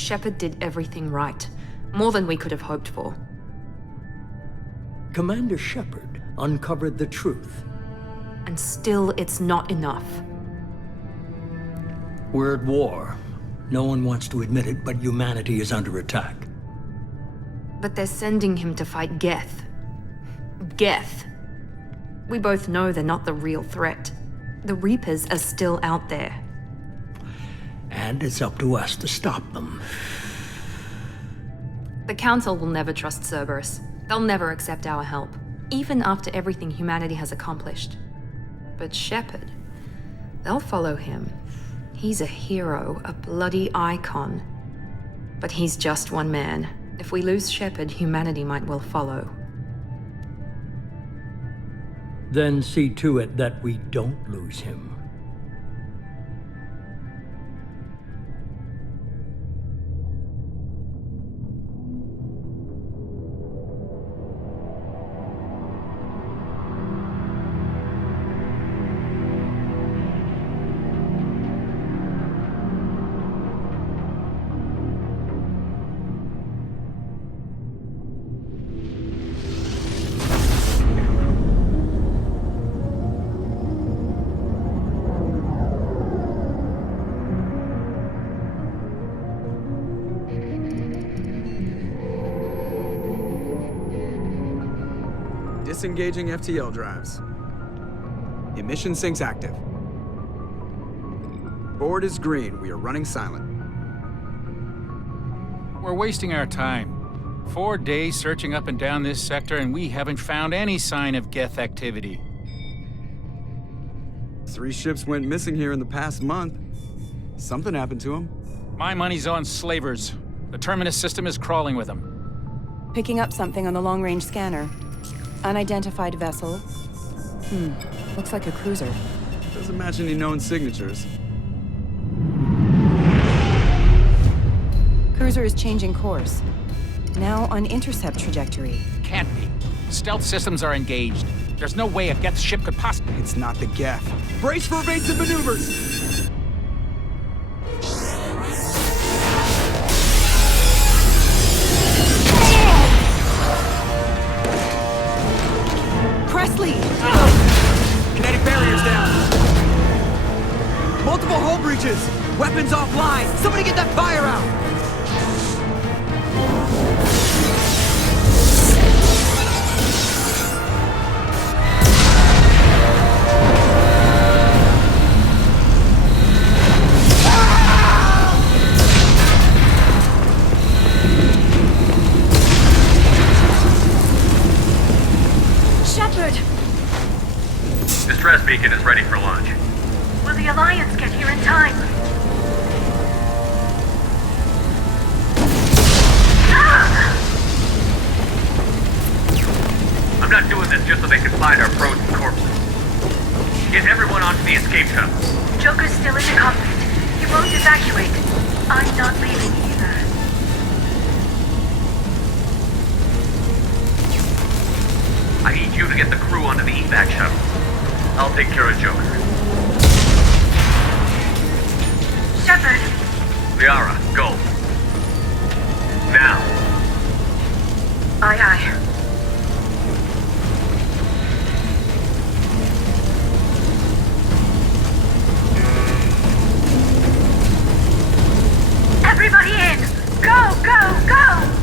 Shepard did everything right. More than we could have hoped for. Commander Shepard uncovered the truth. And still, it's not enough. We're at war. No one wants to admit it, but humanity is under attack. But they're sending him to fight Geth. Geth. We both know they're not the real threat. The Reapers are still out there. And it's up to us to stop them. The Council will never trust Cerberus. They'll never accept our help, even after everything humanity has accomplished. But Shepard, they'll follow him. He's a hero, a bloody icon. But he's just one man. If we lose Shepard, humanity might well follow. Then see to it that we don't lose him. Disengaging FTL drives. Emission sinks active. Board is green. We are running silent. We're wasting our time. 4 days searching up and down this sector, and we haven't found any sign of Geth activity. 3 ships went missing here in the past month. Something happened to them. My money's on slavers. The Terminus system is crawling with them. Picking up something on the long-range scanner. Unidentified vessel. Looks like a cruiser. Doesn't match any known signatures. Cruiser is changing course. Now on intercept trajectory. Can't be. Stealth systems are engaged. There's no way a Geth ship could possibly... It's not the Geth. Brace for evasive maneuvers! Presley! Kinetic barriers down. Multiple hull breaches. Weapons offline. Somebody get that fire out. Distress beacon is ready for launch. Will the Alliance get here in time? I'm not doing this just so they can find our frozen corpses. Get everyone onto the escape tunnel. Joker's still in the cockpit. He won't evacuate. I'm not leaving either. I need you to get the crew onto the evac shuttle. I'll take care of Joker. Shepard! Liara, go. Now. Aye, aye. Everybody in! Go, go, go!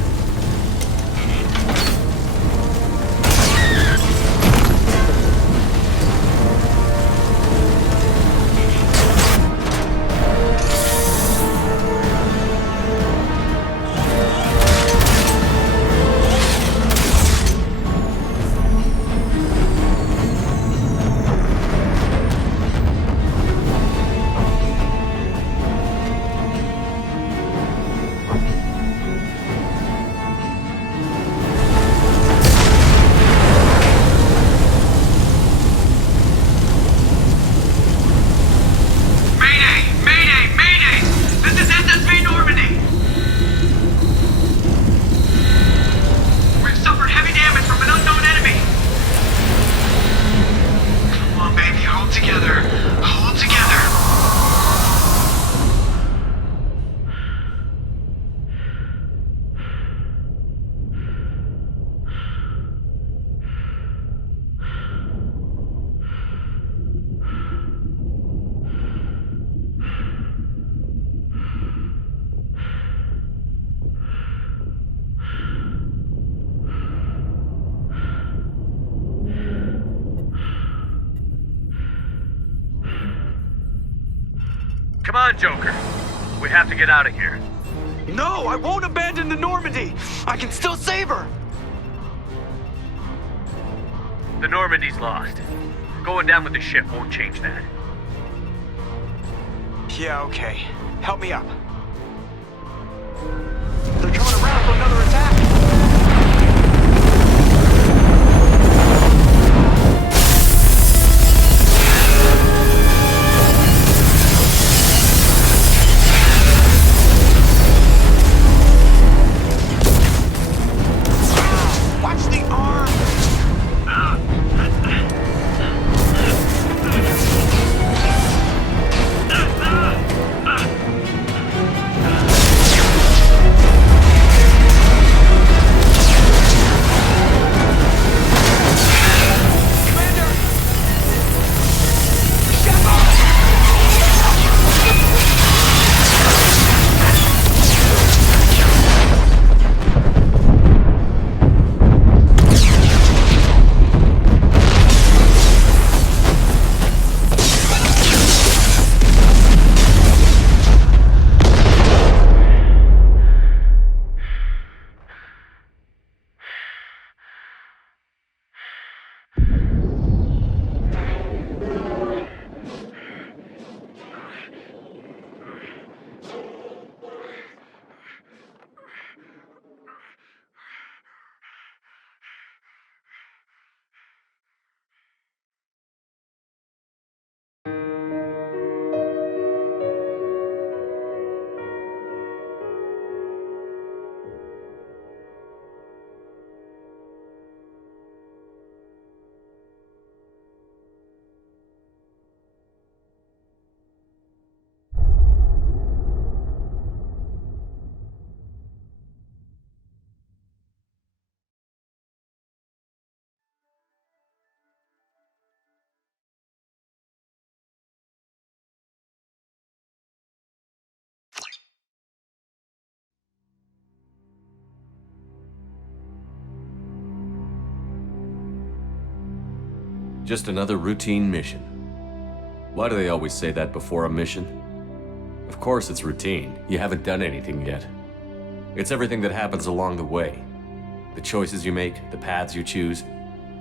Come on, Joker. We have to get out of here. No, I won't abandon the Normandy. I can still save her. The Normandy's lost. Going down with the ship won't change that. Yeah, okay. Help me up. They're coming around for another attack. Watch the arm! Just another routine mission. Why do they always say that before a mission? Of course it's routine. You haven't done anything yet. It's everything that happens along the way. The choices you make, the paths you choose,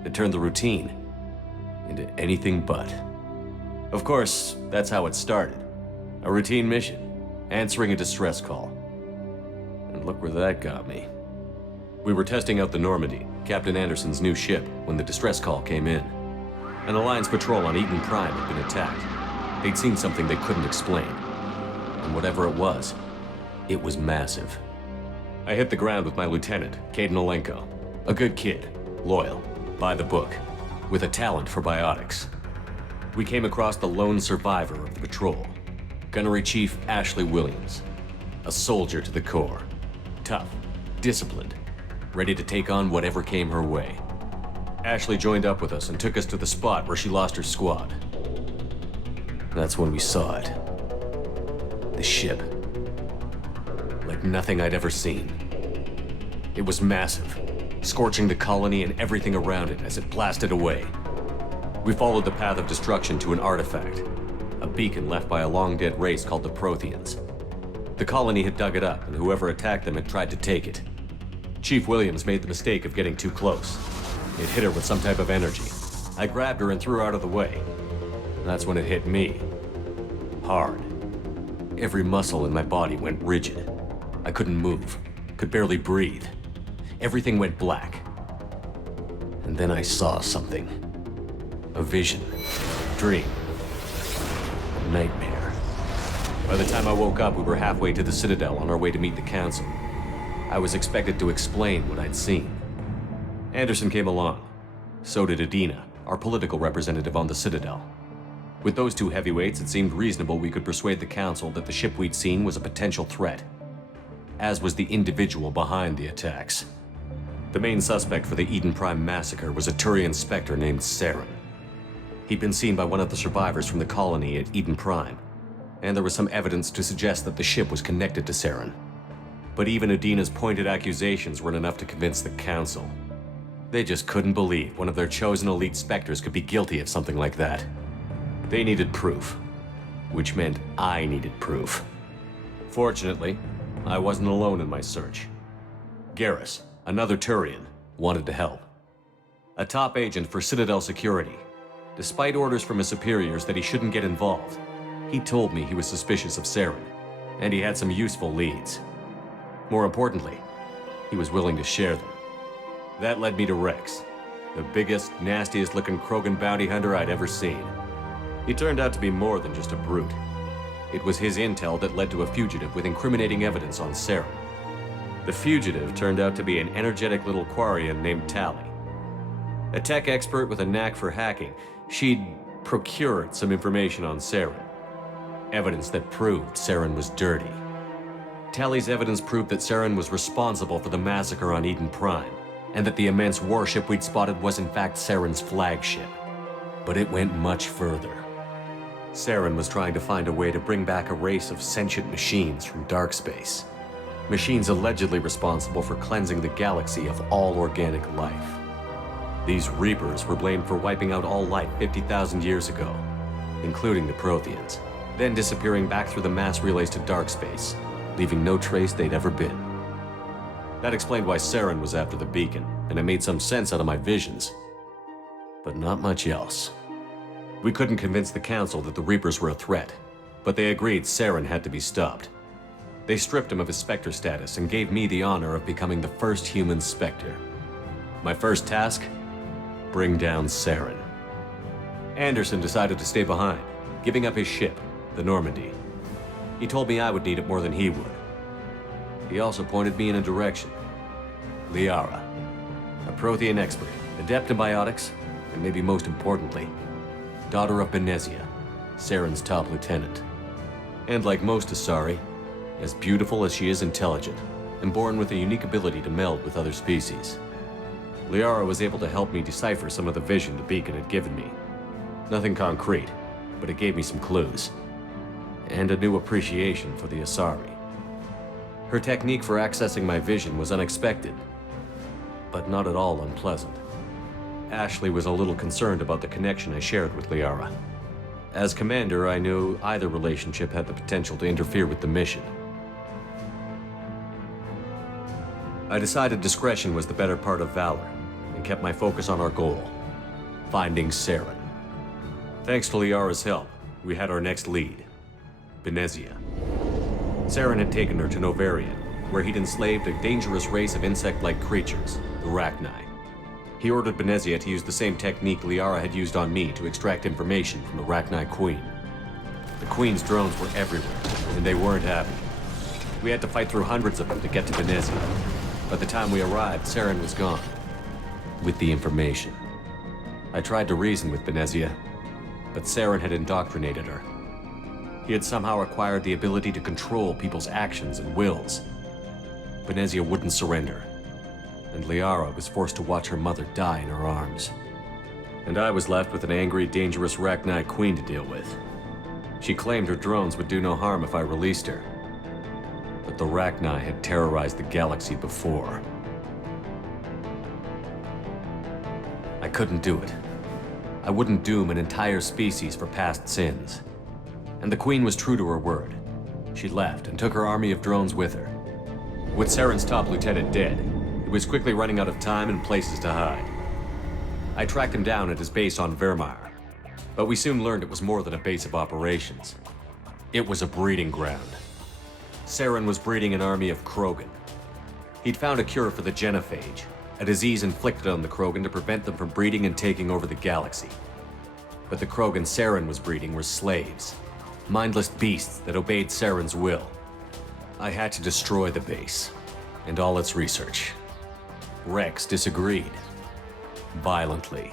that turn the routine into anything but. Of course, that's how it started. A routine mission, answering a distress call. And look where that got me. We were testing out the Normandy, Captain Anderson's new ship, when the distress call came in. An Alliance patrol on Eden Prime had been attacked. They'd seen something they couldn't explain. And whatever it was massive. I hit the ground with my lieutenant, Caden Olenko. A good kid, loyal, by the book, with a talent for biotics. We came across the lone survivor of the patrol, Gunnery Chief Ashley Williams. A soldier to the core. Tough, disciplined, ready to take on whatever came her way. Ashley joined up with us and took us to the spot where she lost her squad. That's when we saw it. The ship. Like nothing I'd ever seen. It was massive, scorching the colony and everything around it as it blasted away. We followed the path of destruction to an artifact, a beacon left by a long-dead race called the Protheans. The colony had dug it up, and whoever attacked them had tried to take it. Chief Williams made the mistake of getting too close. It hit her with some type of energy. I grabbed her and threw her out of the way. That's when it hit me. Hard. Every muscle in my body went rigid. I couldn't move, could barely breathe. Everything went black. And then I saw something. A vision. Dream. A nightmare. By the time I woke up, we were halfway to the Citadel on our way to meet the Council. I was expected to explain what I'd seen. Anderson came along. So did Adina, our political representative on the Citadel. With those two heavyweights, it seemed reasonable we could persuade the Council that the ship we'd seen was a potential threat, as was the individual behind the attacks. The main suspect for the Eden Prime massacre was a Turian Spectre named Saren. He'd been seen by one of the survivors from the colony at Eden Prime, and there was some evidence to suggest that the ship was connected to Saren. But even Adina's pointed accusations weren't enough to convince the Council. They just couldn't believe one of their chosen elite Spectres could be guilty of something like that. They needed proof. which meant I needed proof. Fortunately, I wasn't alone in my search. Garrus, another Turian, wanted to help. A top agent for Citadel Security. Despite orders from his superiors that he shouldn't get involved, he told me he was suspicious of Saren, and he had some useful leads. More importantly, he was willing to share them. That led me to Rex, the biggest, nastiest looking Krogan bounty hunter I'd ever seen. He turned out to be more than just a brute. It was his intel that led to a fugitive with incriminating evidence on Saren. The fugitive turned out to be an energetic little Quarian named Tali. A tech expert with a knack for hacking, she'd procured some information on Saren. Evidence that proved Saren was dirty. Tali's evidence proved that Saren was responsible for the massacre on Eden Prime, and that the immense warship we'd spotted was in fact Saren's flagship. But it went much further. Saren was trying to find a way to bring back a race of sentient machines from dark space. Machines allegedly responsible for cleansing the galaxy of all organic life. These Reapers were blamed for wiping out all life 50,000 years ago, including the Protheans, then disappearing back through the mass relays to dark space, leaving no trace they'd ever been. That explained why Saren was after the beacon, and it made some sense out of my visions. But not much else. We couldn't convince the Council that the Reapers were a threat, but they agreed Saren had to be stopped. They stripped him of his Spectre status and gave me the honor of becoming the first human Spectre. My first task? Bring down Saren. Anderson decided to stay behind, giving up his ship, the Normandy. He told me I would need it more than he would. He also pointed me in a direction. Liara, a Prothean expert, adept in biotics, and maybe most importantly, daughter of Benezia, Saren's top lieutenant. And like most Asari, as beautiful as she is intelligent, and born with a unique ability to meld with other species. Liara was able to help me decipher some of the vision the beacon had given me. Nothing concrete, but it gave me some clues. And a new appreciation for the Asari. Her technique for accessing my vision was unexpected, but not at all unpleasant. Ashley was a little concerned about the connection I shared with Liara. As commander, I knew either relationship had the potential to interfere with the mission. I decided discretion was the better part of valor, and kept my focus on our goal, finding Saren. Thanks to Liara's help, we had our next lead, Benezia. Saren had taken her to Novarian, where he'd enslaved a dangerous race of insect-like creatures, the Rachni. He ordered Benezia to use the same technique Liara had used on me to extract information from the Rachni Queen. The Queen's drones were everywhere, and they weren't happy. We had to fight through hundreds of them to get to Benezia. By the time we arrived, Saren was gone, with the information. I tried to reason with Benezia, but Saren had indoctrinated her. He had somehow acquired the ability to control people's actions and wills. Benezia wouldn't surrender, and Liara was forced to watch her mother die in her arms. And I was left with an angry, dangerous Rachni Queen to deal with. She claimed her drones would do no harm if I released her. But the Rachni had terrorized the galaxy before. I couldn't do it. I wouldn't doom an entire species for past sins. And the Queen was true to her word. She left and took her army of drones with her. With Saren's top lieutenant dead, it was quickly running out of time and places to hide. I tracked him down at his base on Vermeer, but we soon learned it was more than a base of operations. It was a breeding ground. Saren was breeding an army of Krogan. He'd found a cure for the genophage, a disease inflicted on the Krogan to prevent them from breeding and taking over the galaxy. But the Krogan Saren was breeding were slaves, mindless beasts that obeyed Saren's will. I had to destroy the base, and all its research. Rex disagreed. Violently.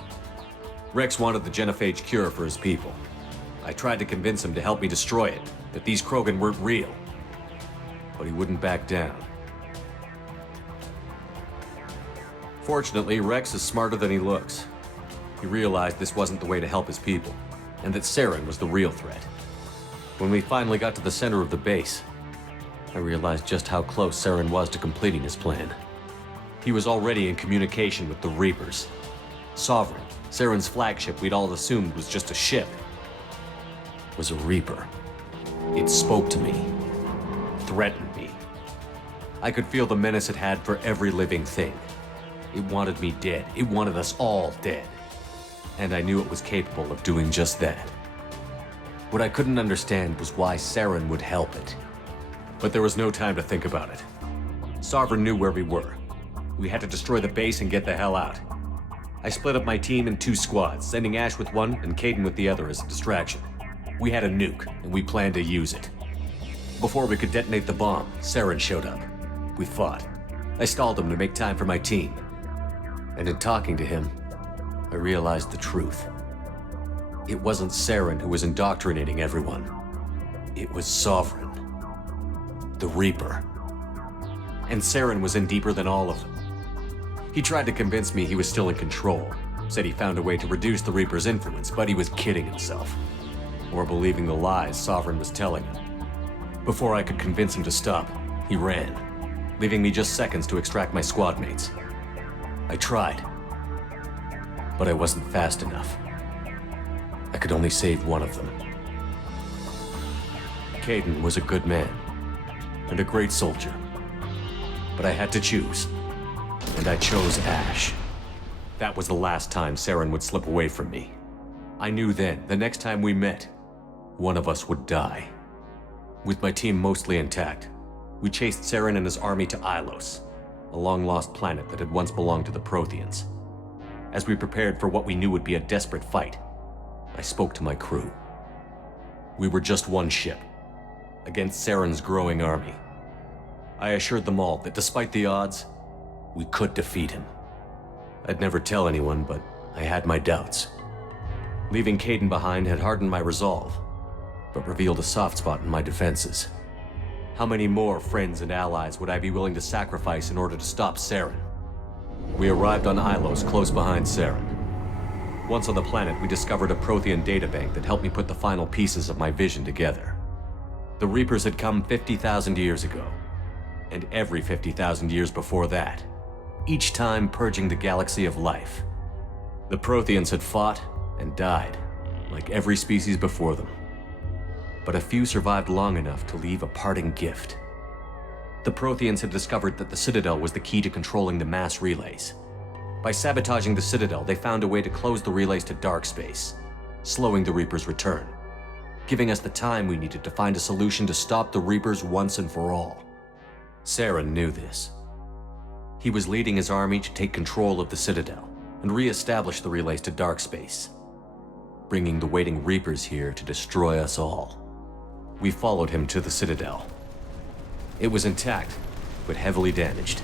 Rex wanted the genophage cure for his people. I tried to convince him to help me destroy it, that these Krogan weren't real. But he wouldn't back down. Fortunately, Rex is smarter than he looks. He realized this wasn't the way to help his people, and that Saren was the real threat. When we finally got to the center of the base, I realized just how close Saren was to completing his plan. He was already in communication with the Reapers. Sovereign, Saren's flagship we'd all assumed was just a ship, was a Reaper. It spoke to me, threatened me. I could feel the menace it had for every living thing. It wanted me dead. It wanted us all dead. And I knew it was capable of doing just that. What I couldn't understand was why Saren would help it. But there was no time to think about it. Sovereign knew where we were. We had to destroy the base and get the hell out. I split up my team in 2 squads, sending Ash with one and Caden with the other as a distraction. We had a nuke, and we planned to use it. Before we could detonate the bomb, Saren showed up. We fought. I stalled him to make time for my team. And in talking to him, I realized the truth. It wasn't Saren who was indoctrinating everyone. It was Sovereign. The Reaper. And Saren was in deeper than all of them. He tried to convince me he was still in control. Said he found a way to reduce the Reaper's influence, but he was kidding himself. Or believing the lies Sovereign was telling him. Before I could convince him to stop, he ran, leaving me just seconds to extract my squad mates. I tried, but I wasn't fast enough. I could only save one of them. Caden was a good man, and a great soldier. But I had to choose, and I chose Ash. That was the last time Saren would slip away from me. I knew then, the next time we met, one of us would die. With my team mostly intact, we chased Saren and his army to Ilos, a long-lost planet that had once belonged to the Protheans. As we prepared for what we knew would be a desperate fight, I spoke to my crew. We were just one ship, against Saren's growing army. I assured them all that despite the odds, we could defeat him. I'd never tell anyone, but I had my doubts. Leaving Caden behind had hardened my resolve, but revealed a soft spot in my defenses. How many more friends and allies would I be willing to sacrifice in order to stop Saren? We arrived on Ilos, close behind Saren. Once on the planet, we discovered a Prothean databank that helped me put the final pieces of my vision together. The Reapers had come 50,000 years ago, and every 50,000 years before that, each time purging the galaxy of life. The Protheans had fought and died, like every species before them. But a few survived long enough to leave a parting gift. The Protheans had discovered that the Citadel was the key to controlling the mass relays. By sabotaging the Citadel, they found a way to close the relays to dark space, slowing the Reapers' return, giving us the time we needed to find a solution to stop the Reapers once and for all. Saren knew this. He was leading his army to take control of the Citadel and re-establish the relays to dark space, bringing the waiting Reapers here to destroy us all. We followed him to the Citadel. It was intact, but heavily damaged.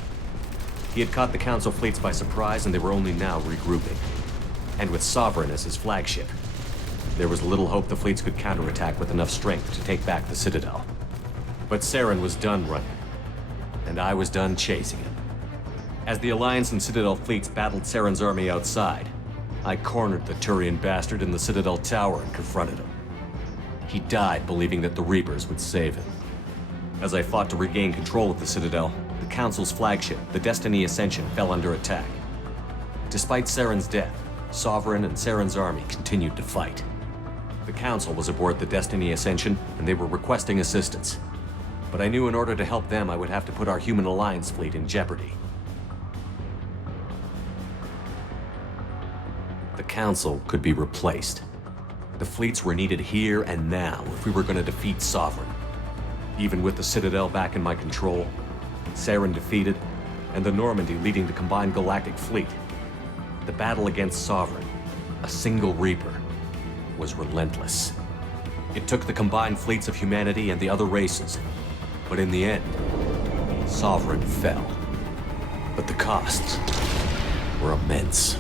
He had caught the Council fleets by surprise, and they were only now regrouping. And with Sovereign as his flagship, there was little hope the fleets could counterattack with enough strength to take back the Citadel. But Saren was done running, and I was done chasing him. As the Alliance and Citadel fleets battled Saren's army outside, I cornered the Turian bastard in the Citadel tower and confronted him. He died believing that the Reapers would save him. As I fought to regain control of the Citadel, the Council's flagship, the Destiny Ascension, fell under attack. Despite Saren's death, Sovereign and Saren's army continued to fight. The Council was aboard the Destiny Ascension, and they were requesting assistance. But I knew in order to help them, I would have to put our human Alliance fleet in jeopardy. The Council could be replaced. The fleets were needed here and now if we were going to defeat Sovereign. Even with the Citadel back in my control, Saren defeated, and the Normandy leading the combined galactic fleet, the battle against Sovereign, a single Reaper, was relentless. It took the combined fleets of humanity and the other races, but in the end, Sovereign fell. But the costs were immense.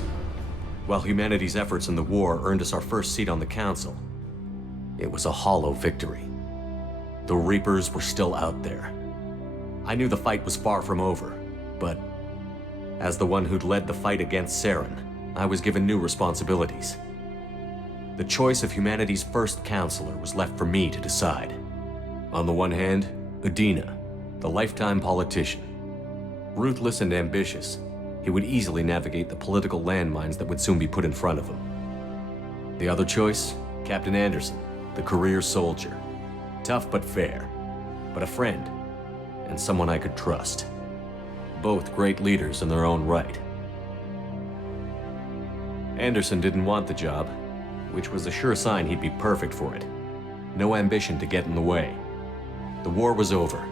While humanity's efforts in the war earned us our first seat on the Council, it was a hollow victory. The Reapers were still out there. I knew the fight was far from over, but as the one who'd led the fight against Saren, I was given new responsibilities. The choice of humanity's first counselor was left for me to decide. On the one hand, Udina, the lifetime politician. Ruthless and ambitious, he would easily navigate the political landmines that would soon be put in front of him. The other choice, Captain Anderson, the career soldier. Tough but fair. But a friend, and someone I could trust. Both great leaders in their own right. Anderson didn't want the job, which was a sure sign he'd be perfect for it. No ambition to get in the way. The war was over.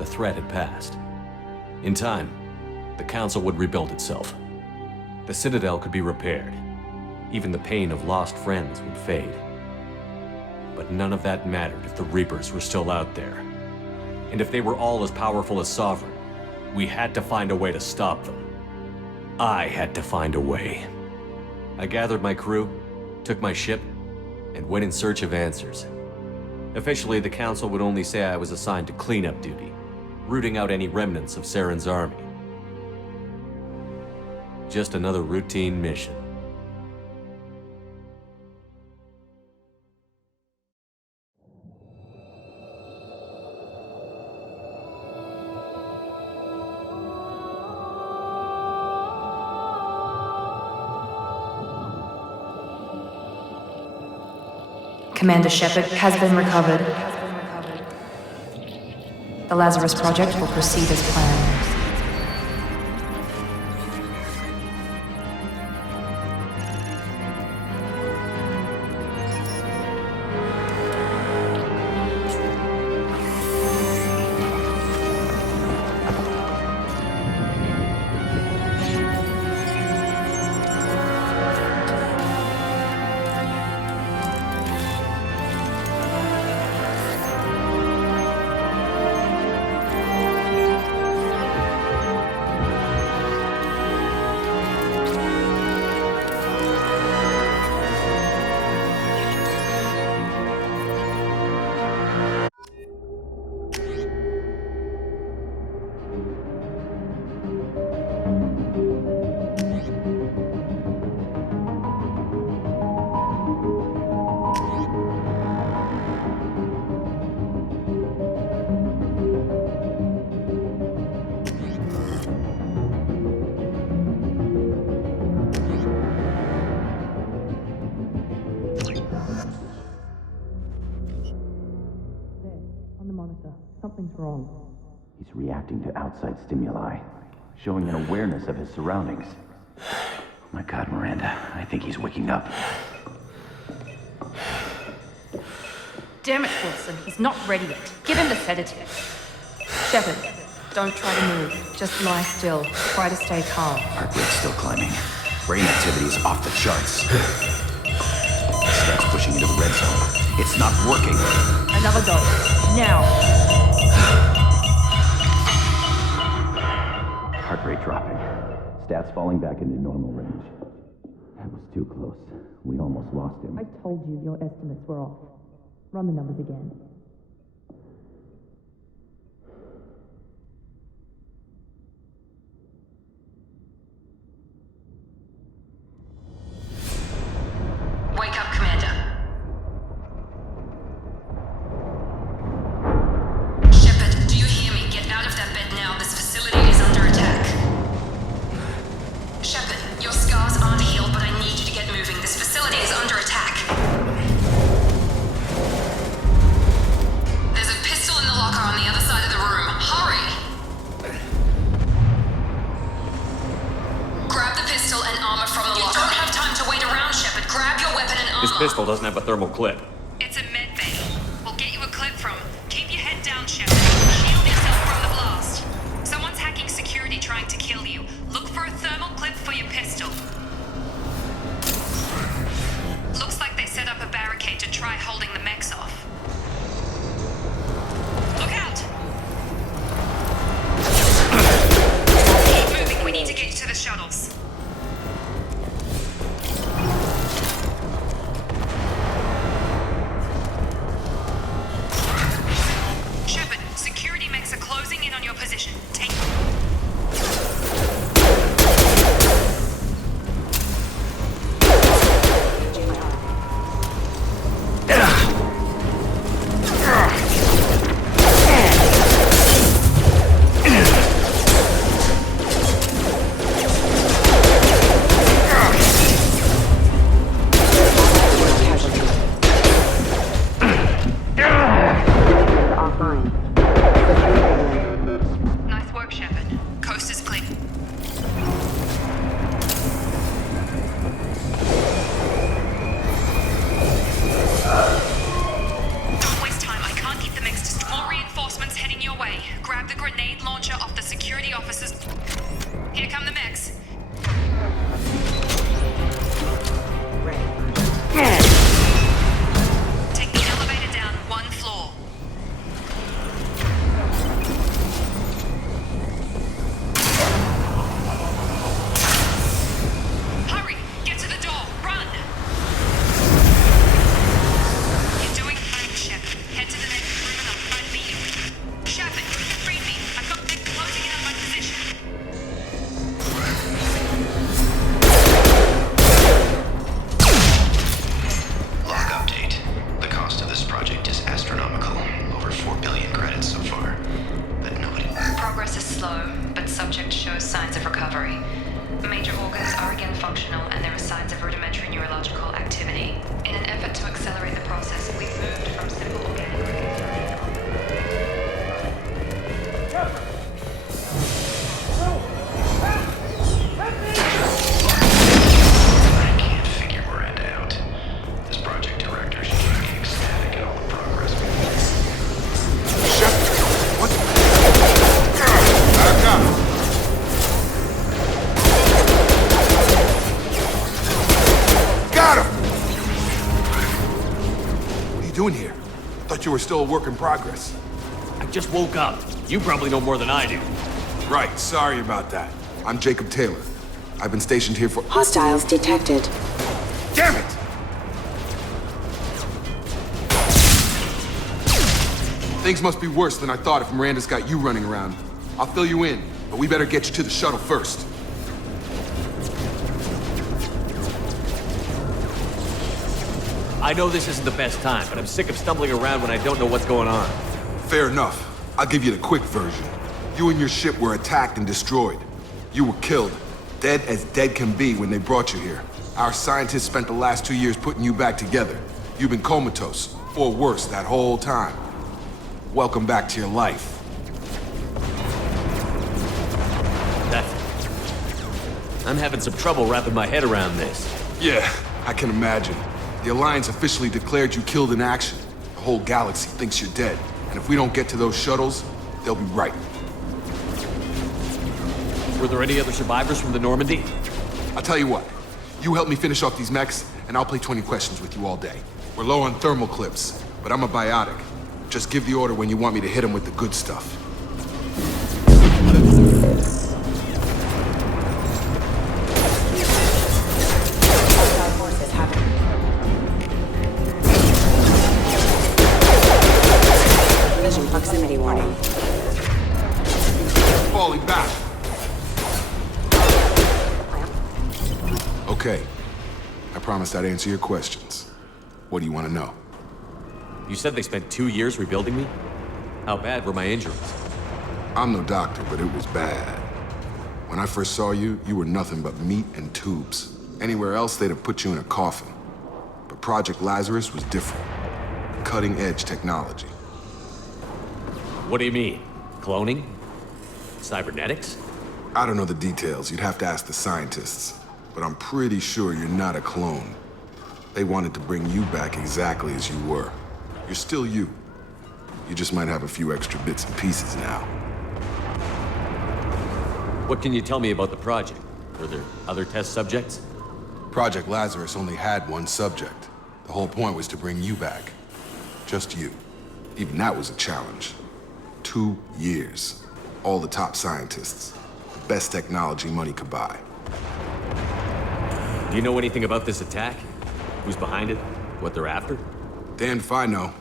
The threat had passed. In time, the Council would rebuild itself. The Citadel could be repaired. Even the pain of lost friends would fade. But none of that mattered if the Reapers were still out there. And if they were all as powerful as Sovereign, we had to find a way to stop them. I had to find a way. I gathered my crew, took my ship, and went in search of answers. Officially, the Council would only say I was assigned to cleanup duty, rooting out any remnants of Saren's army. Just another routine mission. Commander Shepard has been recovered. The Lazarus Project will proceed as planned. Something's wrong. He's reacting to outside stimuli, showing an awareness of his surroundings. Oh my God, Miranda, I think he's waking up. Damn it, Wilson, he's not ready yet. Give him the sedative. Shepard, don't try to move. Just lie still. Try to stay calm. Heart rate's still climbing. Brain activity is off the charts. Steps pushing into the red zone. It's not working. Another dose. Now. Heart rate dropping. Stats falling back into normal range. That was too close. We almost lost him. I told you your estimates were off. Run the numbers again. Wake up, Commander. Shepard, do you hear me? Get out of that bed now. This facility is under attack. Shepard, your scars aren't healed, but I need you to get moving. This facility is under attack. There's a pistol in the locker on the other side of the room. Hurry! Grab the pistol and armor from the locker. You don't have time to wait around, Shepard. Grab your weapon and armor. This pistol doesn't have a thermal clip. It's a med bay. We'll get you a clip from. Keep your head down, Shepard. Shield yourself from the blast. Someone's hacking security trying to kill you. Look for a thermal clip for your pistol. Looks like they set up a barricade to try holding the mechs off. Look out! Keep moving. We need to get you to the shuttles. doing here? Thought you were still a work in progress. I just woke up. You probably know more than I do. Right, sorry about that. I'm Jacob Taylor. I've been stationed here for— Hostiles detected. Damn it! Things must be worse than I thought if Miranda's got you running around. I'll fill you in, but we better get you to the shuttle first. I know this isn't the best time, but I'm sick of stumbling around when I don't know what's going on. Fair enough. I'll give you the quick version. You and your ship were attacked and destroyed. You were killed. Dead as dead can be when they brought you here. Our scientists spent the last 2 years putting you back together. You've been comatose, or worse, that whole time. Welcome back to your life. I'm having some trouble wrapping my head around this. Yeah, I can imagine. The Alliance officially declared you killed in action. The whole galaxy thinks you're dead. And if we don't get to those shuttles, they'll be right. Were there any other survivors from the Normandy? I'll tell you what. You help me finish off these mechs, and I'll play 20 questions with you all day. We're low on thermal clips, but I'm a biotic. Just give the order when you want me to hit them with the good stuff. Proximity warning. Falling back. Okay. I promised I'd answer your questions. What do you want to know? You said they spent 2 years rebuilding me? How bad were my injuries? I'm no doctor, but it was bad. When I first saw you, you were nothing but meat and tubes. Anywhere else, they'd have put you in a coffin. But Project Lazarus was different. Cutting-edge technology. What do you mean? Cloning? Cybernetics? I don't know the details. You'd have to ask the scientists. But I'm pretty sure you're not a clone. They wanted to bring you back exactly as you were. You're still you. You just might have a few extra bits and pieces now. What can you tell me about the project? Were there other test subjects? Project Lazarus only had one subject. The whole point was to bring you back. Just you. Even that was a challenge. 2 years. All the top scientists. The best technology money could buy. Do you know anything about this attack? Who's behind it? What they're after? Damned if I know.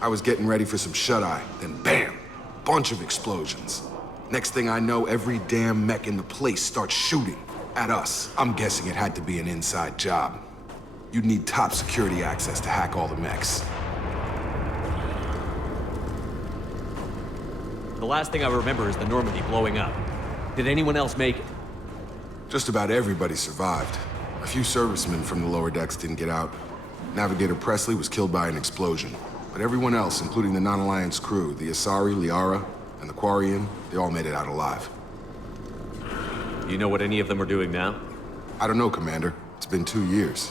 I was getting ready for some shut-eye, then bam! Bunch of explosions. Next thing I know, every damn mech in the place starts shooting at us. I'm guessing it had to be an inside job. You'd need top security access to hack all the mechs. The last thing I remember is the Normandy blowing up. Did anyone else make it? Just about everybody survived. A few servicemen from the lower decks didn't get out. Navigator Presley was killed by an explosion. But everyone else, including the non-Alliance crew, the Asari, Liara, and the Quarian, they all made it out alive. Do you know what any of them are doing now? I don't know, Commander. It's been 2 years.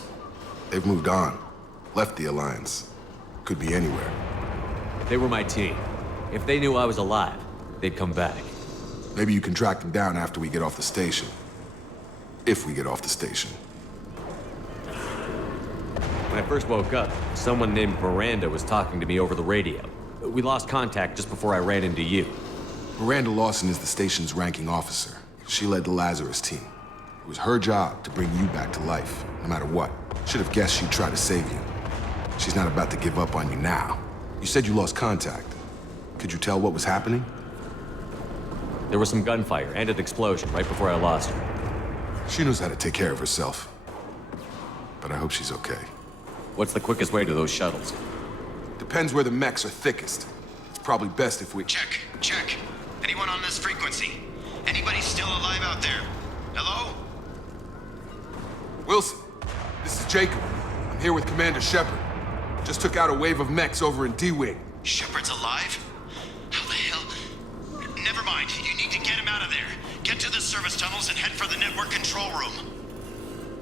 They've moved on. Left the Alliance. Could be anywhere. They were my team. If they knew I was alive, they'd come back. Maybe you can track them down after we get off the station. If we get off the station. When I first woke up, someone named Miranda was talking to me over the radio. We lost contact just before I ran into you. Miranda Lawson is the station's ranking officer. She led the Lazarus team. It was her job to bring you back to life, no matter what. Should have guessed she'd try to save you. She's not about to give up on you now. You said you lost contact. Could you tell what was happening? There was some gunfire and an explosion right before I lost her. She knows how to take care of herself. But I hope she's okay. What's the quickest way to those shuttles? Depends where the mechs are thickest. It's probably best if we— Check. Anyone on this frequency? Anybody still alive out there? Hello? Wilson, this is Jacob. I'm here with Commander Shepard. Just took out a wave of mechs over in D-Wing. Shepard's alive? How the hell? Never mind. You need to get him out of there. Get to the service tunnels and head for the network control room.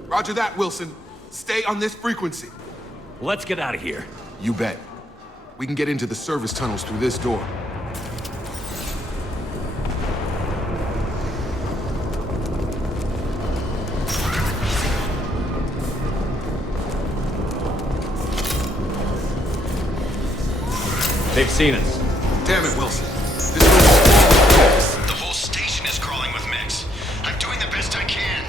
Roger that, Wilson. Stay on this frequency. Let's get out of here. You bet. We can get into the service tunnels through this door. They've seen us. Damn it, Wilson. This room is full of mechs. The whole station is crawling with mechs. I'm doing the best I can.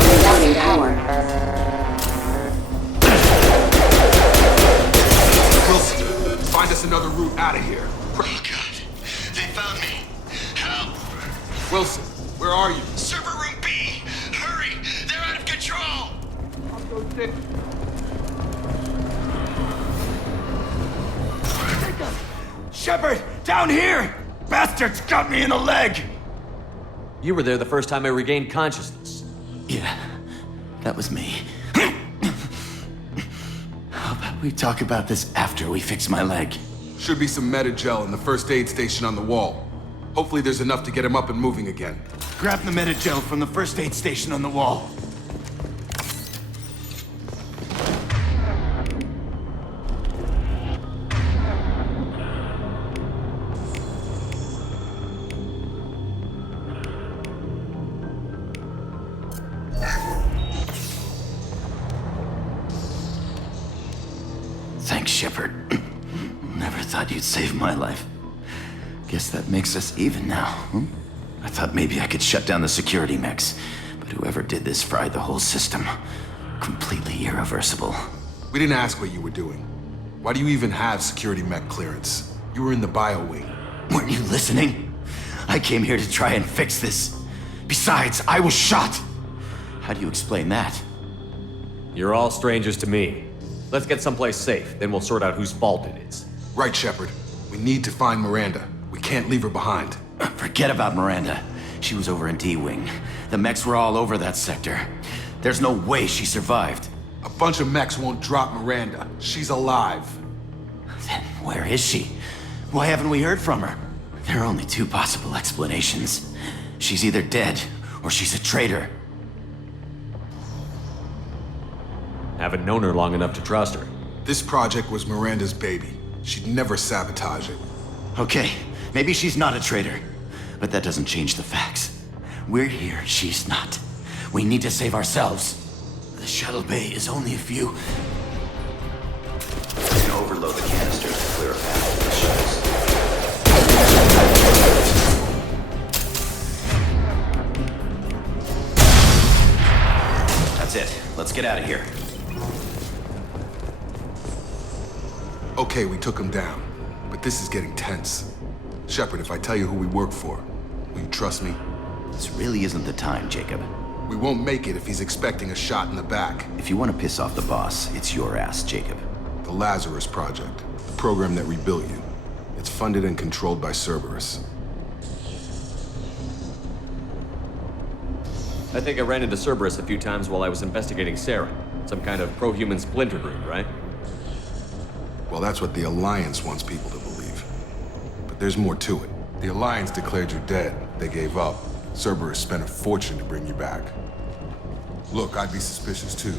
Rerouting power. Wilson, find us another route out of here. Oh, God. They found me. Help! Wilson, where are you? Server room B! Hurry! They're out of control! Shepard, down here! Bastards got me in the leg! You were there the first time I regained consciousness. Yeah, that was me. How about we talk about this after we fix my leg? Should be some Metagel in the first aid station on the wall. Hopefully there's enough to get him up and moving again. Grab the Metagel from the first aid station on the wall. Thanks, Shepard. Never thought you'd save my life. Guess that makes us even now, hmm? I thought maybe I could shut down the security mechs, but whoever did this fried the whole system. Completely irreversible. We didn't ask what you were doing. Why do you even have security mech clearance? You were in the bio wing. Weren't you listening? I came here to try and fix this. Besides, I was shot. How do you explain that? You're all strangers to me. Let's get someplace safe, then we'll sort out whose fault it is. Right, Shepard. We need to find Miranda. We can't leave her behind. Forget about Miranda. She was over in D-Wing. The mechs were all over that sector. There's no way she survived. A bunch of mechs won't drop Miranda. She's alive. Then where is she? Why haven't we heard from her? There are only two possible explanations. She's either dead, or she's a traitor. Haven't known her long enough to trust her. This project was Miranda's baby. She'd never sabotage it. Okay, maybe she's not a traitor. But that doesn't change the facts. We're here, she's not. We need to save ourselves. The shuttle bay is only a few... We're gonna overload the canisters to clear a path to the shuttles. That's it. Let's get out of here. Okay, we took him down. But this is getting tense. Shepard, if I tell you who we work for, will you trust me? This really isn't the time, Jacob. We won't make it if he's expecting a shot in the back. If you want to piss off the boss, it's your ass, Jacob. The Lazarus Project, the program that rebuilt you. It's funded and controlled by Cerberus. I think I ran into Cerberus a few times while I was investigating Sarah. Some kind of pro-human splinter group, right? Well, that's what the Alliance wants people to believe. But there's more to it. The Alliance declared you dead. They gave up. Cerberus spent a fortune to bring you back. Look, I'd be suspicious too.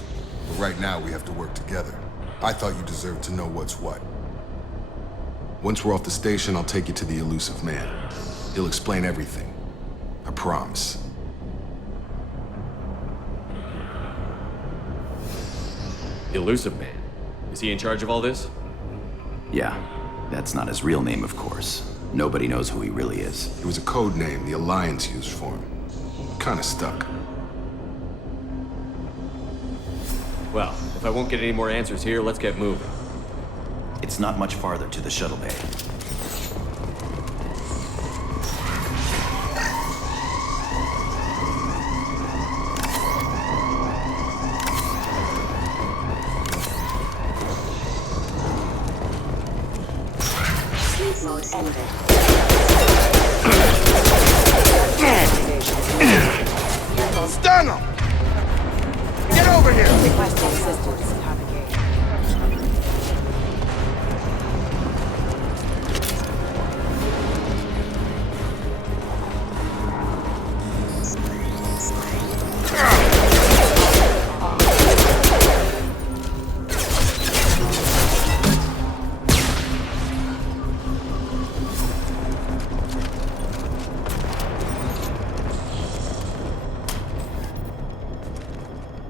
But right now, we have to work together. I thought you deserved to know what's what. Once we're off the station, I'll take you to the elusive man. He'll explain everything. I promise. Elusive Man. Is he in charge of all this? Yeah, that's not his real name, of course. Nobody knows who he really is. It was a code name the Alliance used for him. Kinda stuck. Well, if I won't get any more answers here, let's get moving. It's not much farther to the shuttle bay. Sleep mode ended. Stun him! Get over here! Requesting assistance.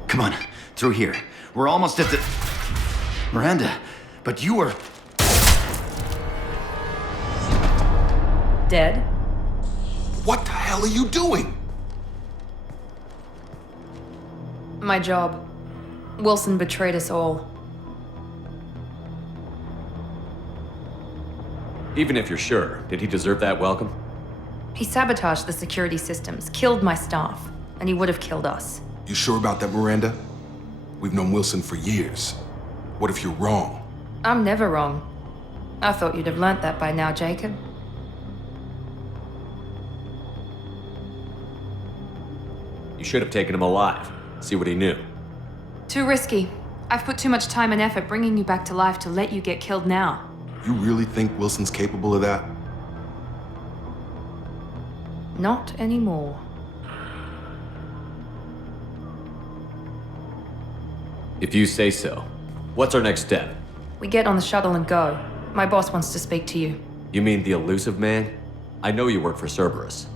Come on, through here. We're almost at the... Miranda, but you were... Dead? What the hell are you doing? My job. Wilson betrayed us all. Even if you're sure, did he deserve that welcome? He sabotaged the security systems, killed my staff, and he would have killed us. You sure about that, Miranda? We've known Wilson for years. What if you're wrong? I'm never wrong. I thought you'd have learnt that by now, Jacob. You should have taken him alive. See what he knew. Too risky. I've put too much time and effort bringing you back to life to let you get killed now. You really think Wilson's capable of that? Not anymore. If you say so. What's our next step? We get on the shuttle and go. My boss wants to speak to you. You mean the elusive man? I know you work for Cerberus.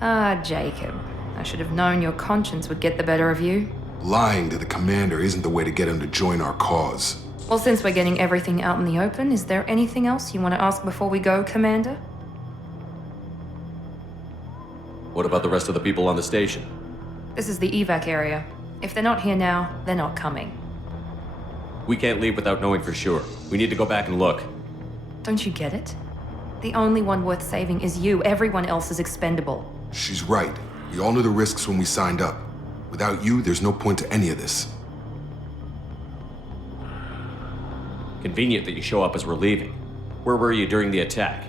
Ah, Jacob. I should have known your conscience would get the better of you. Lying to the commander isn't the way to get him to join our cause. Well, since we're getting everything out in the open, is there anything else you want to ask before we go, Commander? What about the rest of the people on the station? This is the evac area. If they're not here now, they're not coming. We can't leave without knowing for sure. We need to go back and look. Don't you get it? The only one worth saving is you. Everyone else is expendable. She's right. We all knew the risks when we signed up. Without you, there's no point to any of this. Convenient that you show up as we're leaving. Where were you during the attack?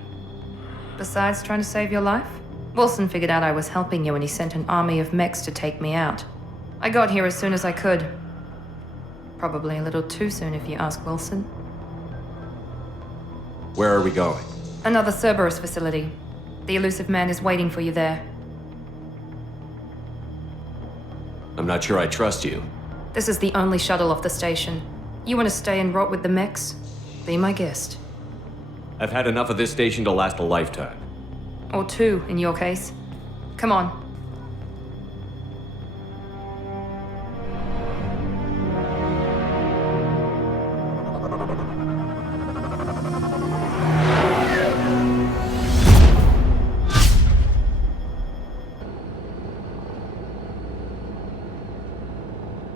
Besides trying to save your life, Wilson figured out I was helping you and he sent an army of mechs to take me out. I got here as soon as I could. Probably a little too soon if you ask Wilson. Where are we going? Another Cerberus facility. The elusive man is waiting for you there. I'm not sure I trust you. This is the only shuttle off the station. You want to stay and rot with the mechs? Be my guest. I've had enough of this station to last a lifetime. Or two, in your case. Come on.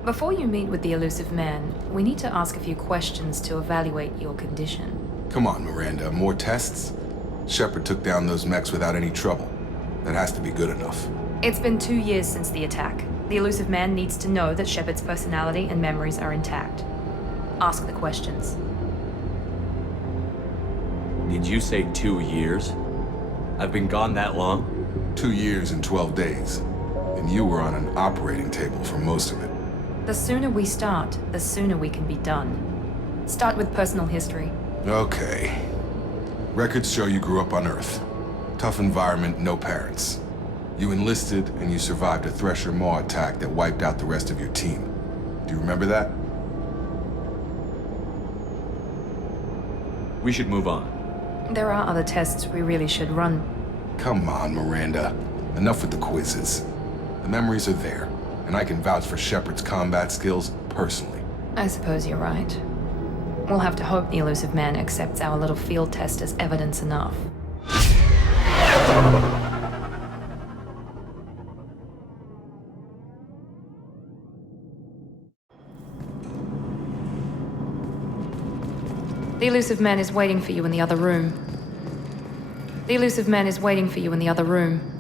Before you meet with the elusive man, we need to ask a few questions to evaluate your condition. Come on, Miranda. More tests? Shepard took down those mechs without any trouble. That has to be good enough. It's been 2 years since the attack. The elusive man needs to know that Shepard's personality and memories are intact. Ask the questions. Did you say 2 years? I've been gone that long? 2 years and 12 days. And you were on an operating table for most of it. The sooner we start, the sooner we can be done. Start with personal history. Okay. Records show you grew up on Earth. Tough environment, no parents. You enlisted and you survived a Thresher Maw attack that wiped out the rest of your team. Do you remember that? We should move on. There are other tests we really should run. Come on, Miranda. Enough with the quizzes. The memories are there, and I can vouch for Shepard's combat skills personally. I suppose you're right. We'll have to hope the elusive man accepts our little field test as evidence enough. The elusive man is waiting for you in the other room. The elusive man is waiting for you in the other room.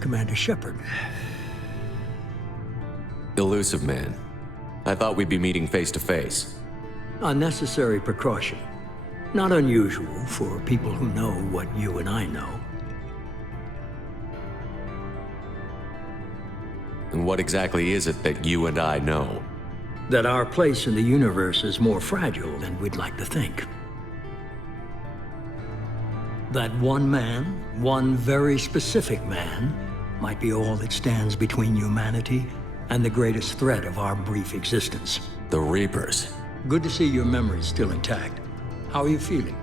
Commander Shepard. Elusive man. I thought we'd be meeting face to face. A necessary precaution. Not unusual for people who know what you and I know. And what exactly is it that you and I know? That our place in the universe is more fragile than we'd like to think. That one man, one very specific man, might be all that stands between humanity and the greatest threat of our brief existence. The Reapers. Good to see your memory's still intact. How are you feeling?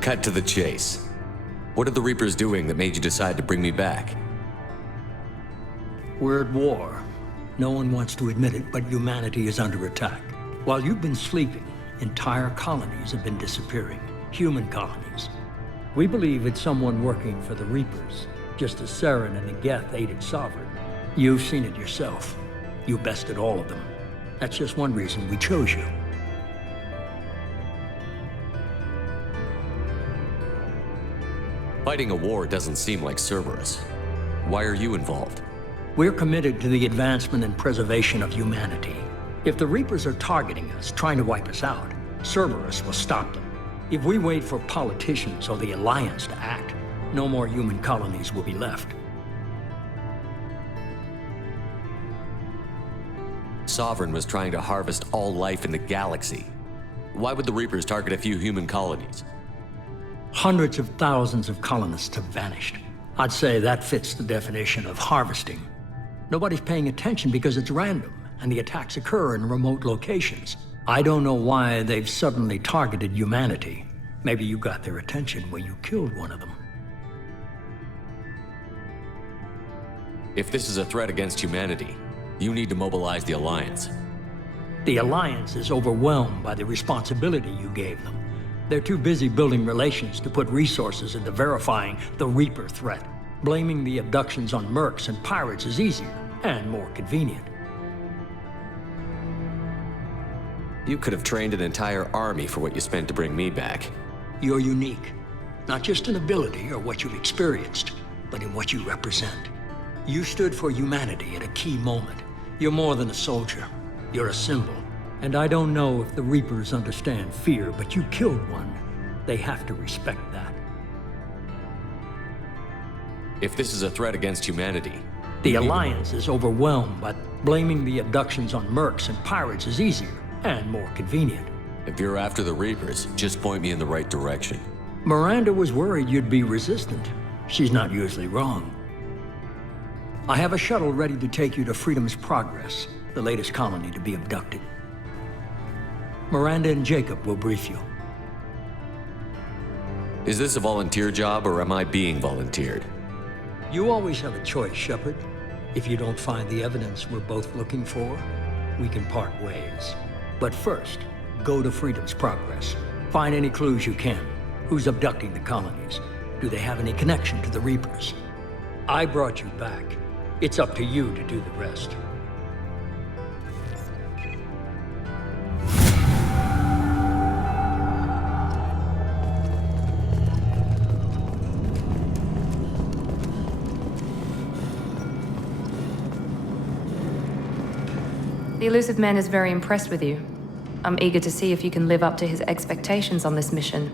Cut to the chase. What are the Reapers doing that made you decide to bring me back? We're at war. No one wants to admit it, but humanity is under attack. While you've been sleeping, entire colonies have been disappearing. Human colonies. We believe it's someone working for the Reapers, just as Saren and Negeth aided Sovereign. You've seen it yourself. You bested all of them. That's just one reason we chose you. Fighting a war doesn't seem like Cerberus. Why are you involved? We're committed to the advancement and preservation of humanity. If the Reapers are targeting us, trying to wipe us out, Cerberus will stop them. If we wait for politicians or the Alliance to act, no more human colonies will be left. Sovereign was trying to harvest all life in the galaxy. Why would the Reapers target a few human colonies? Hundreds of thousands of colonists have vanished. I'd say that fits the definition of harvesting. Nobody's paying attention because it's random, and the attacks occur in remote locations. I don't know why they've suddenly targeted humanity. Maybe you got their attention when you killed one of them. If this is a threat against humanity, you need to mobilize the Alliance. The Alliance is overwhelmed by the responsibility you gave them. They're too busy building relations to put resources into verifying the Reaper threat. Blaming the abductions on mercs and pirates is easier and more convenient. You could have trained an entire army for what you spent to bring me back. You're unique, not just in ability or what you've experienced, but in what you represent. You stood for humanity at a key moment. You're more than a soldier. You're a symbol. And I don't know if the Reapers understand fear, but you killed one. They have to respect that. If this is a threat against humanity... The Alliance is overwhelmed, but blaming the abductions on mercs and pirates is easier and more convenient. If you're after the Reapers, just point me in the right direction. Miranda was worried you'd be resistant. She's not usually wrong. I have a shuttle ready to take you to Freedom's Progress, the latest colony to be abducted. Miranda and Jacob will brief you. Is this a volunteer job, or am I being volunteered? You always have a choice, Shepard. If you don't find the evidence we're both looking for, we can part ways. But first, go to Freedom's Progress. Find any clues you can. Who's abducting the colonies? Do they have any connection to the Reapers? I brought you back. It's up to you to do the rest. The Elusive Man is very impressed with you. I'm eager to see if you can live up to his expectations on this mission.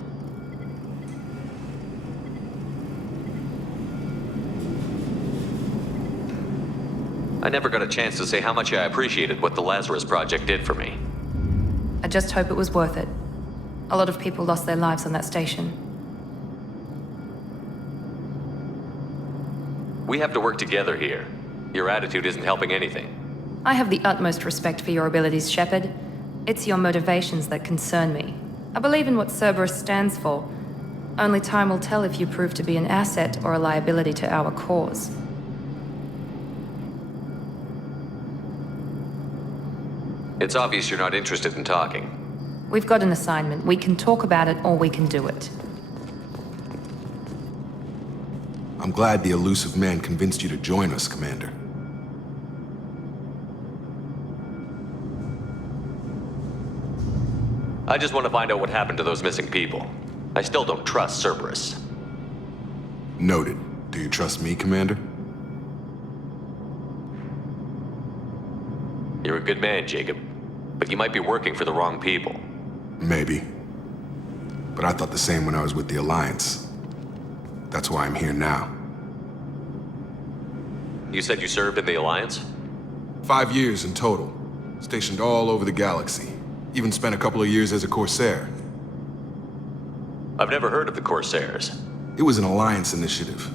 I never got a chance to say how much I appreciated what the Lazarus Project did for me. I just hope it was worth it. A lot of people lost their lives on that station. We have to work together here. Your attitude isn't helping anything. I have the utmost respect for your abilities, Shepard. It's your motivations that concern me. I believe in what Cerberus stands for. Only time will tell if you prove to be an asset or a liability to our cause. It's obvious you're not interested in talking. We've got an assignment. We can talk about it or we can do it. I'm glad the Elusive Man convinced you to join us, Commander. I just want to find out what happened to those missing people. I still don't trust Cerberus. Noted. Do you trust me, Commander? You're a good man, Jacob. But you might be working for the wrong people. Maybe. But I thought the same when I was with the Alliance. That's why I'm here now. You said you served in the Alliance? 5 years in total. Stationed all over the galaxy. Even spent a couple of years as a Corsair. I've never heard of the Corsairs. It was an Alliance initiative.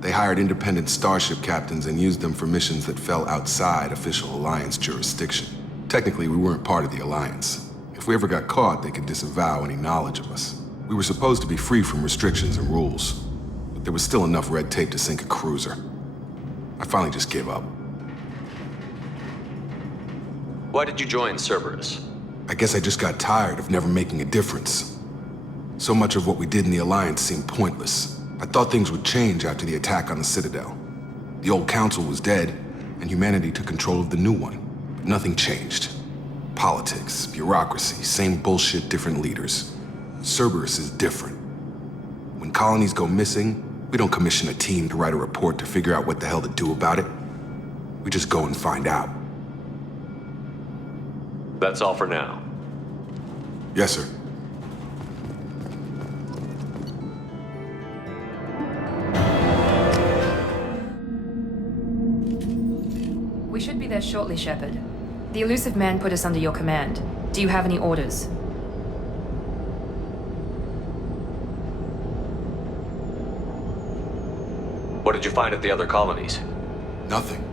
They hired independent starship captains and used them for missions that fell outside official Alliance jurisdiction. Technically, we weren't part of the Alliance. If we ever got caught, they could disavow any knowledge of us. We were supposed to be free from restrictions and rules, but there was still enough red tape to sink a cruiser. I finally just gave up. Why did you join Cerberus? I guess I just got tired of never making a difference. So much of what we did in the Alliance seemed pointless. I thought things would change after the attack on the Citadel. The old council was dead, and humanity took control of the new one. But nothing changed. Politics, bureaucracy, same bullshit, different leaders. Cerberus is different. When colonies go missing, we don't commission a team to write a report to figure out what the hell to do about it. We just go and find out. That's all for now. Yes, sir. We should be there shortly, Shepard. The elusive man put us under your command. Do you have any orders? What did you find at the other colonies? Nothing.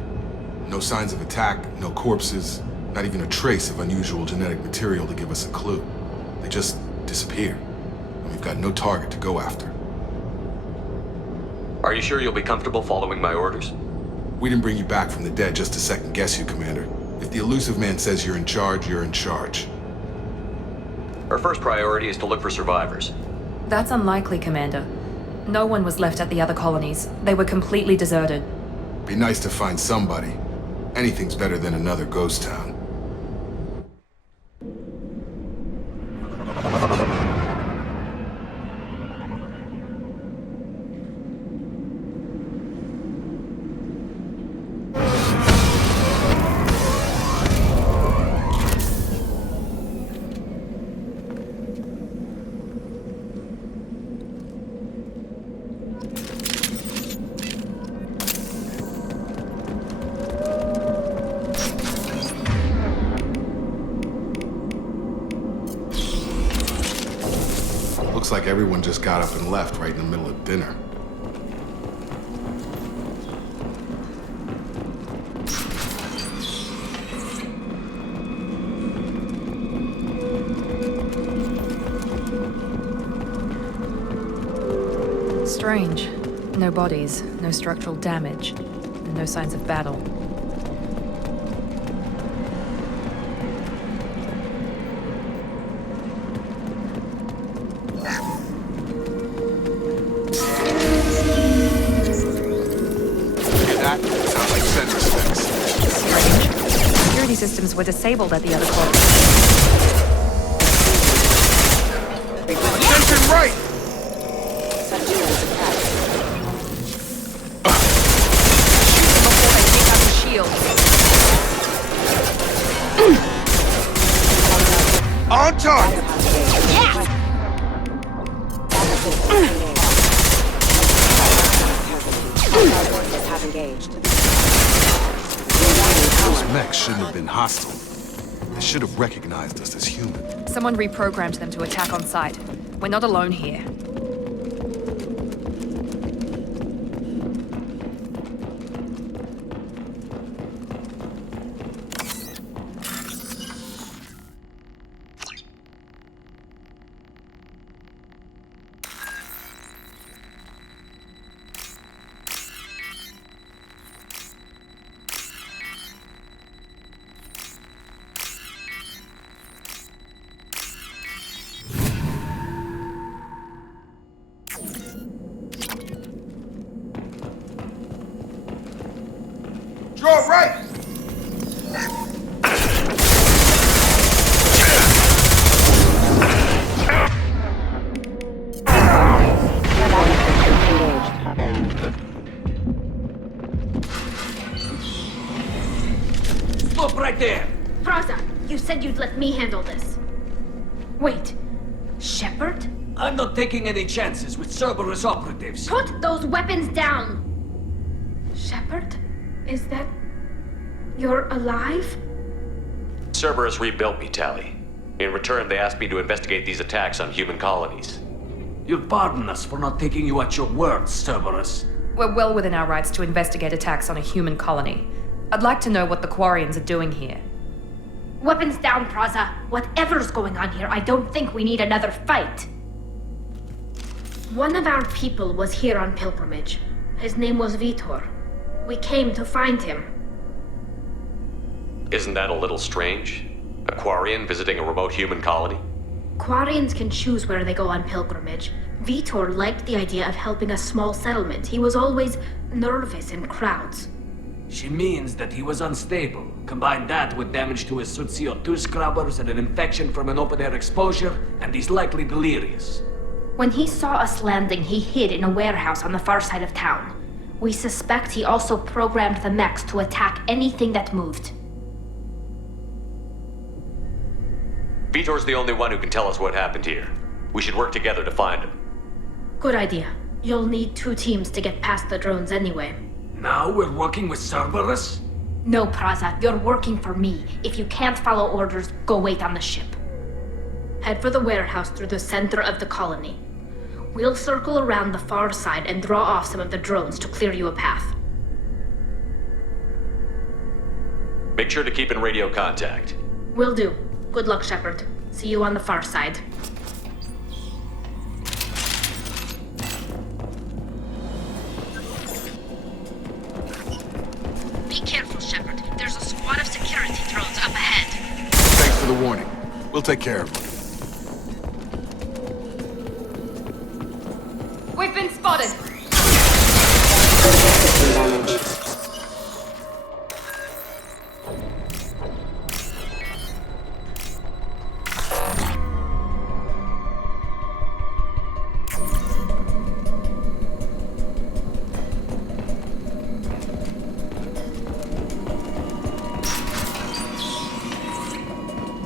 No signs of attack, no corpses, not even a trace of unusual genetic material to give us a clue. They just disappear. And we've got no target to go after. Are you sure you'll be comfortable following my orders? We didn't bring you back from the dead just to second guess you, Commander. If the elusive man says you're in charge, you're in charge. Our first priority is to look for survivors. That's unlikely, Commander. No one was left at the other colonies. They were completely deserted. Be nice to find somebody. Anything's better than another ghost town. Looks like everyone just got up and left right in the middle of dinner. Strange. No bodies, no structural damage, and no signs of battle. Systems were disabled at the other colony. Attention right! Before they take out the shield. On target! Have engaged. Those mechs shouldn't have been hostile. They should have recognized us as human. Someone reprogrammed them to attack on sight. We're not alone here. Draw right! said you'd let me handle this. Wait, Shepard? I'm not taking any chances with Cerberus operatives. Put those weapons down! Shepard? Is that... you're alive? Cerberus rebuilt me, Tally. In return, they asked me to investigate these attacks on human colonies. You'll pardon us for not taking you at your word, Cerberus. We're well within our rights to investigate attacks on a human colony. I'd like to know what the Quarians are doing here. Weapons down, Praza. Whatever's going on here, I don't think we need another fight. One of our people was here on pilgrimage. His name was Vitor. We came to find him. Isn't that a little strange? A Quarian visiting a remote human colony? Quarians can choose where they go on pilgrimage. Vitor liked the idea of helping a small settlement. He was always nervous in crowds. She means that he was unstable. Combine that with damage to his suit CO2 scrubbers and an infection from an open-air exposure, and he's likely delirious. When he saw us landing, he hid in a warehouse on the far side of town. We suspect he also programmed the mechs to attack anything that moved. Vitor's the only one who can tell us what happened here. We should work together to find him. Good idea. You'll need 2 teams to get past the drones anyway. Now we're working with Cerberus? No, Praza, you're working for me. If you can't follow orders, go wait on the ship. Head for the warehouse through the center of the colony. We'll circle around the far side and draw off some of the drones to clear you a path. Make sure to keep in radio contact. Will do. Good luck, Shepard. See you on the far side. Be careful, Shepard. There's a squad of security drones up ahead. Thanks for the warning. We'll take care of them. We've been spotted!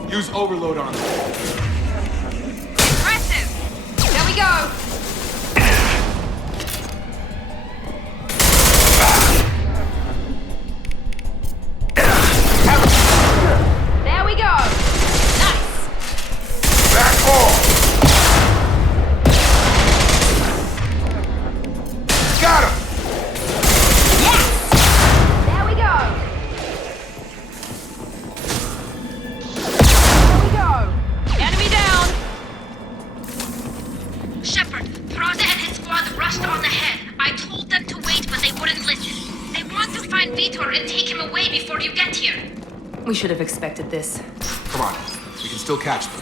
Use overload on them. Impressive! There we go! There we go! Nice! Back off! Got him! Yes! There we go! Enemy down! Shepard, Praza and his squad rushed on ahead. I told them to wait, but they wouldn't listen. They want to find Vitor and take him away before you get here. We should have expected this. Come on, we can still catch them.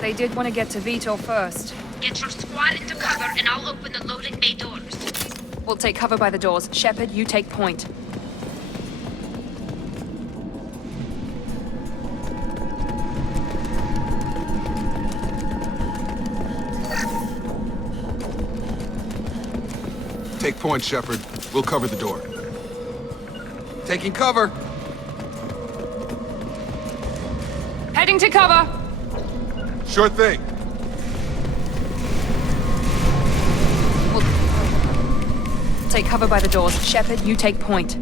They did want to get to Vitor first. Get your squad into cover and I'll open the loading bay doors. We'll take cover by the doors. Shepard, you take point. Take point, Shepard. We'll cover the door. Taking cover. Heading to cover. Sure thing. We'll take cover by the doors. Shepard, you take point.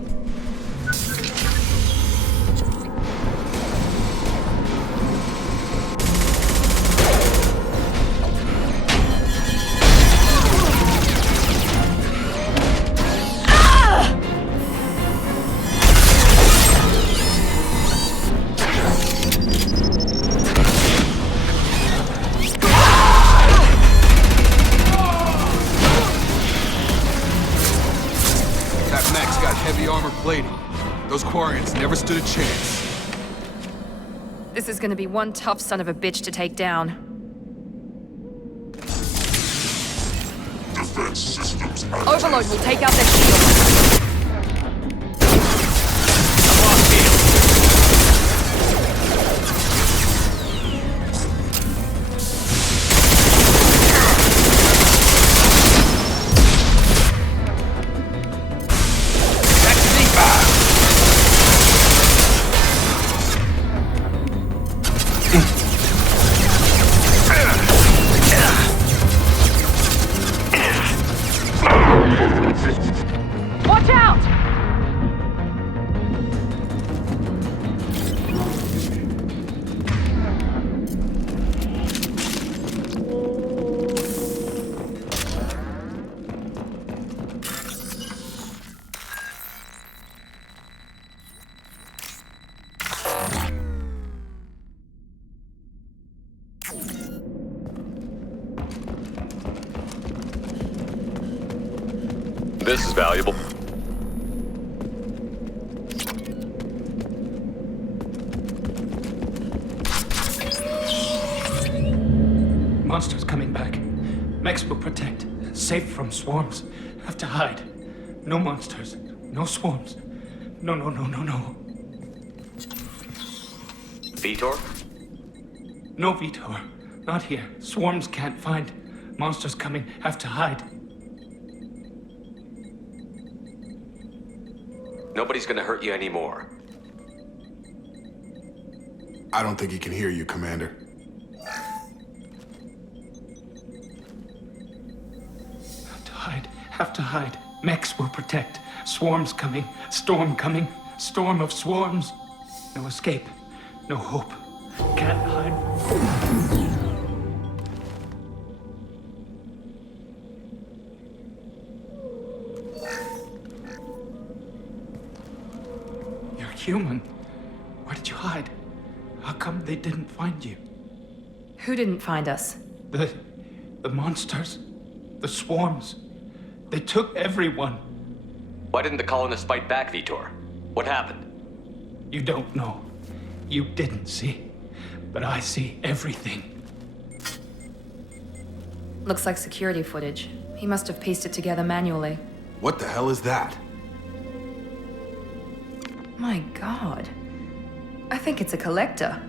Quarians never stood a chance. This is gonna be one tough son of a bitch to take down. Defense systems active. Overload will take out their shield. Watch out! This is valuable. Monsters coming back. Mechs will protect. Safe from swarms. Have to hide. No monsters. No swarms. No. Vitor? No Vitor. Not here. Swarms can't find. Monsters coming. Have to hide. Nobody's gonna hurt you anymore. I don't think he can hear you, Commander. Have to hide. Mechs will protect. Swarms coming. Storm coming. Storm of swarms. No escape. No hope. Can't hide. You're human. Where did you hide? How come they didn't find you? Who didn't find us? The monsters. The swarms. They took everyone. Why didn't the colonists fight back, Vitor? What happened? You don't know. You didn't see. But I see everything. Looks like security footage. He must have pieced it together manually. What the hell is that? My God. I think it's a collector.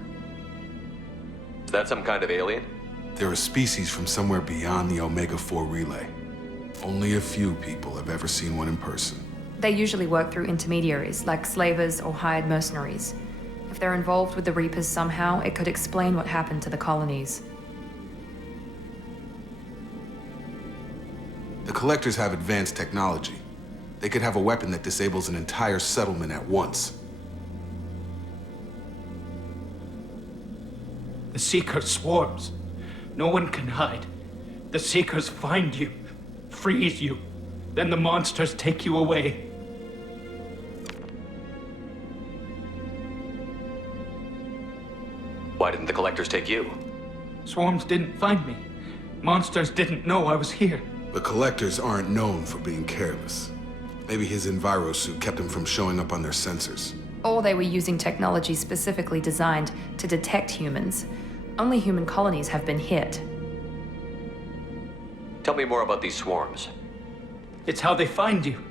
Is that some kind of alien? They're a species from somewhere beyond the Omega-4 relay. Only a few people have ever seen one in person. They usually work through intermediaries, like slavers or hired mercenaries. If they're involved with the Reapers somehow, it could explain what happened to the colonies. The Collectors have advanced technology. They could have a weapon that disables an entire settlement at once. The Seeker swarms. No one can hide. The Seekers find you, freeze you, then the monsters take you away. Why didn't the Collectors take you? Swarms didn't find me. Monsters didn't know I was here. The Collectors aren't known for being careless. Maybe his enviro suit kept him from showing up on their sensors. Or they were using technology specifically designed to detect humans. Only human colonies have been hit. Tell me more about these swarms. It's how they find you.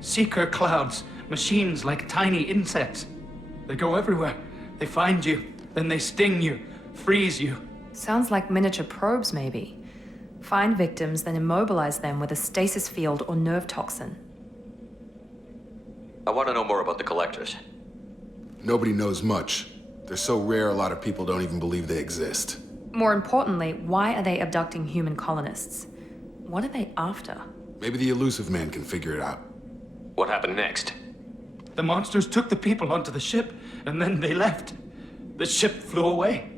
Seeker clouds, machines like tiny insects. They go everywhere. They find you, then they sting you, freeze you. Sounds like miniature probes, maybe. Find victims, then immobilize them with a stasis field or nerve toxin. I want to know more about the Collectors. Nobody knows much. They're so rare, a lot of people don't even believe they exist. More importantly, why are they abducting human colonists? What are they after? Maybe the elusive man can figure it out. What happened next? The monsters took the people onto the ship, and then they left. The ship flew away.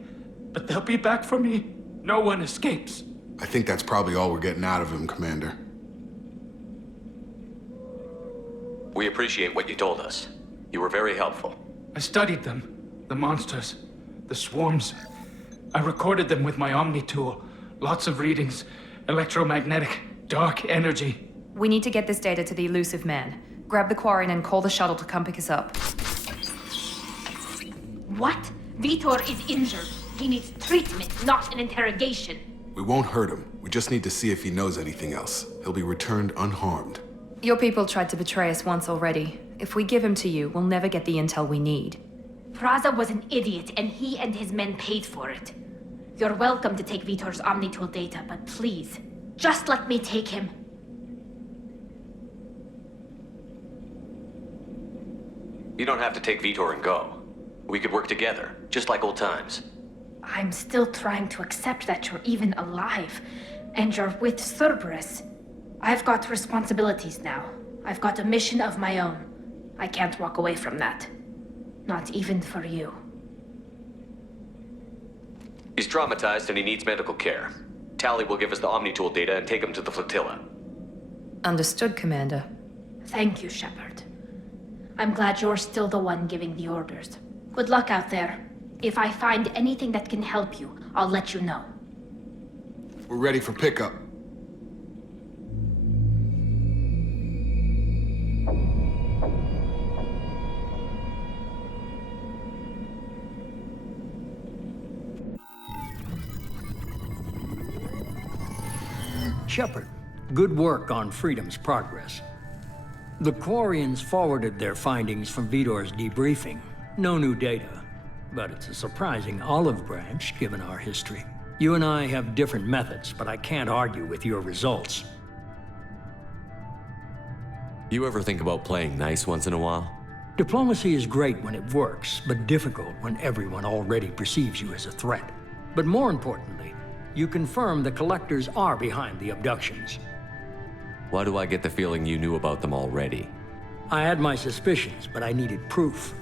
But they'll be back for me. No one escapes. I think that's probably all we're getting out of him, Commander. We appreciate what you told us. You were very helpful. I studied them. The monsters. The swarms. I recorded them with my Omni tool. Lots of readings. Electromagnetic. Dark energy. We need to get this data to the elusive man. Grab the Quarian and call the shuttle to come pick us up. What? Vitor is injured. He needs treatment, not an interrogation. We won't hurt him. We just need to see if he knows anything else. He'll be returned unharmed. Your people tried to betray us once already. If we give him to you, we'll never get the intel we need. Praza was an idiot, and he and his men paid for it. You're welcome to take Vitor's Omnitool data, but please, just let me take him. You don't have to take Vitor and go. We could work together, just like old times. I'm still trying to accept that you're even alive, and you're with Cerberus. I've got responsibilities now. I've got a mission of my own. I can't walk away from that. Not even for you. He's traumatized and he needs medical care. Tally will give us the Omnitool data and take him to the flotilla. Understood, Commander. Thank you, Shepard. I'm glad you're still the one giving the orders. Good luck out there. If I find anything that can help you, I'll let you know. We're ready for pickup. Shepard, good work on Freedom's progress. The Quarians forwarded their findings from Vitor's debriefing. No new data, but it's a surprising olive branch given our history. You and I have different methods, but I can't argue with your results. You ever think about playing nice once in a while? Diplomacy is great when it works, but difficult when everyone already perceives you as a threat. But more importantly, you confirm the Collectors are behind the abductions. Why do I get the feeling you knew about them already? I had my suspicions, but I needed proof.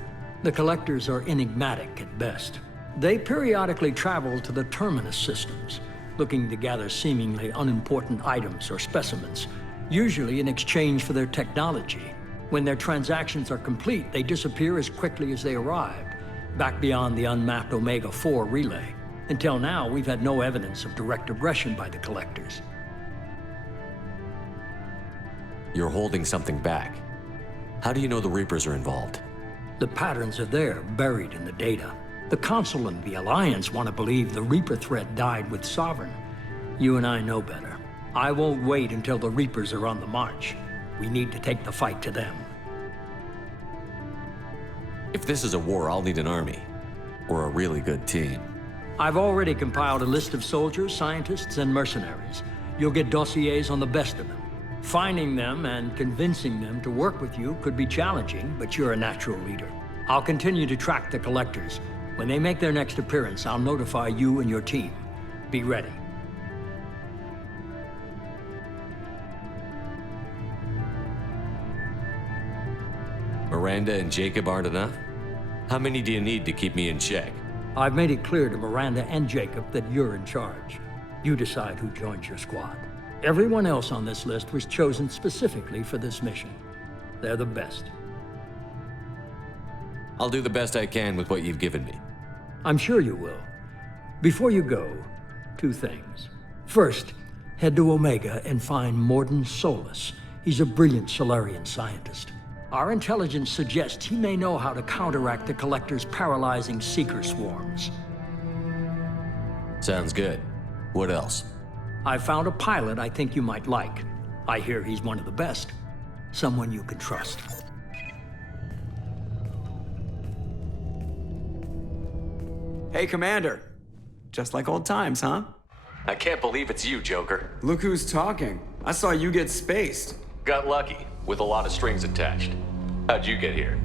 The Collectors are enigmatic at best. They periodically travel to the Terminus systems, looking to gather seemingly unimportant items or specimens, usually in exchange for their technology. When their transactions are complete, they disappear as quickly as they arrived, back beyond the unmapped Omega-4 relay. Until now, we've had no evidence of direct aggression by the Collectors. You're holding something back. How do you know the Reapers are involved? The patterns are there, buried in the data. The Council and the Alliance want to believe the Reaper threat died with Sovereign. You and I know better. I won't wait until the Reapers are on the march. We need to take the fight to them. If this is a war, I'll need an army. Or a really good team. I've already compiled a list of soldiers, scientists, and mercenaries. You'll get dossiers on the best of them. Finding them and convincing them to work with you could be challenging, but you're a natural leader. I'll continue to track the Collectors. When they make their next appearance, I'll notify you and your team. Be ready. Miranda and Jacob aren't enough? How many do you need to keep me in check? I've made it clear to Miranda and Jacob that you're in charge. You decide who joins your squad. Everyone else on this list was chosen specifically for this mission. They're the best. I'll do the best I can with what you've given me. I'm sure you will. Before you go, 2 things. First, head to Omega and find Morden Solus. He's a brilliant Solarian scientist. Our intelligence suggests he may know how to counteract the Collector's paralyzing Seeker swarms. Sounds good. What else? I found a pilot I think you might like. I hear he's one of the best. Someone you can trust. Hey, Commander. Just like old times, huh? I can't believe it's you, Joker. Look who's talking. I saw you get spaced. Got lucky, with a lot of strings attached. How'd you get here?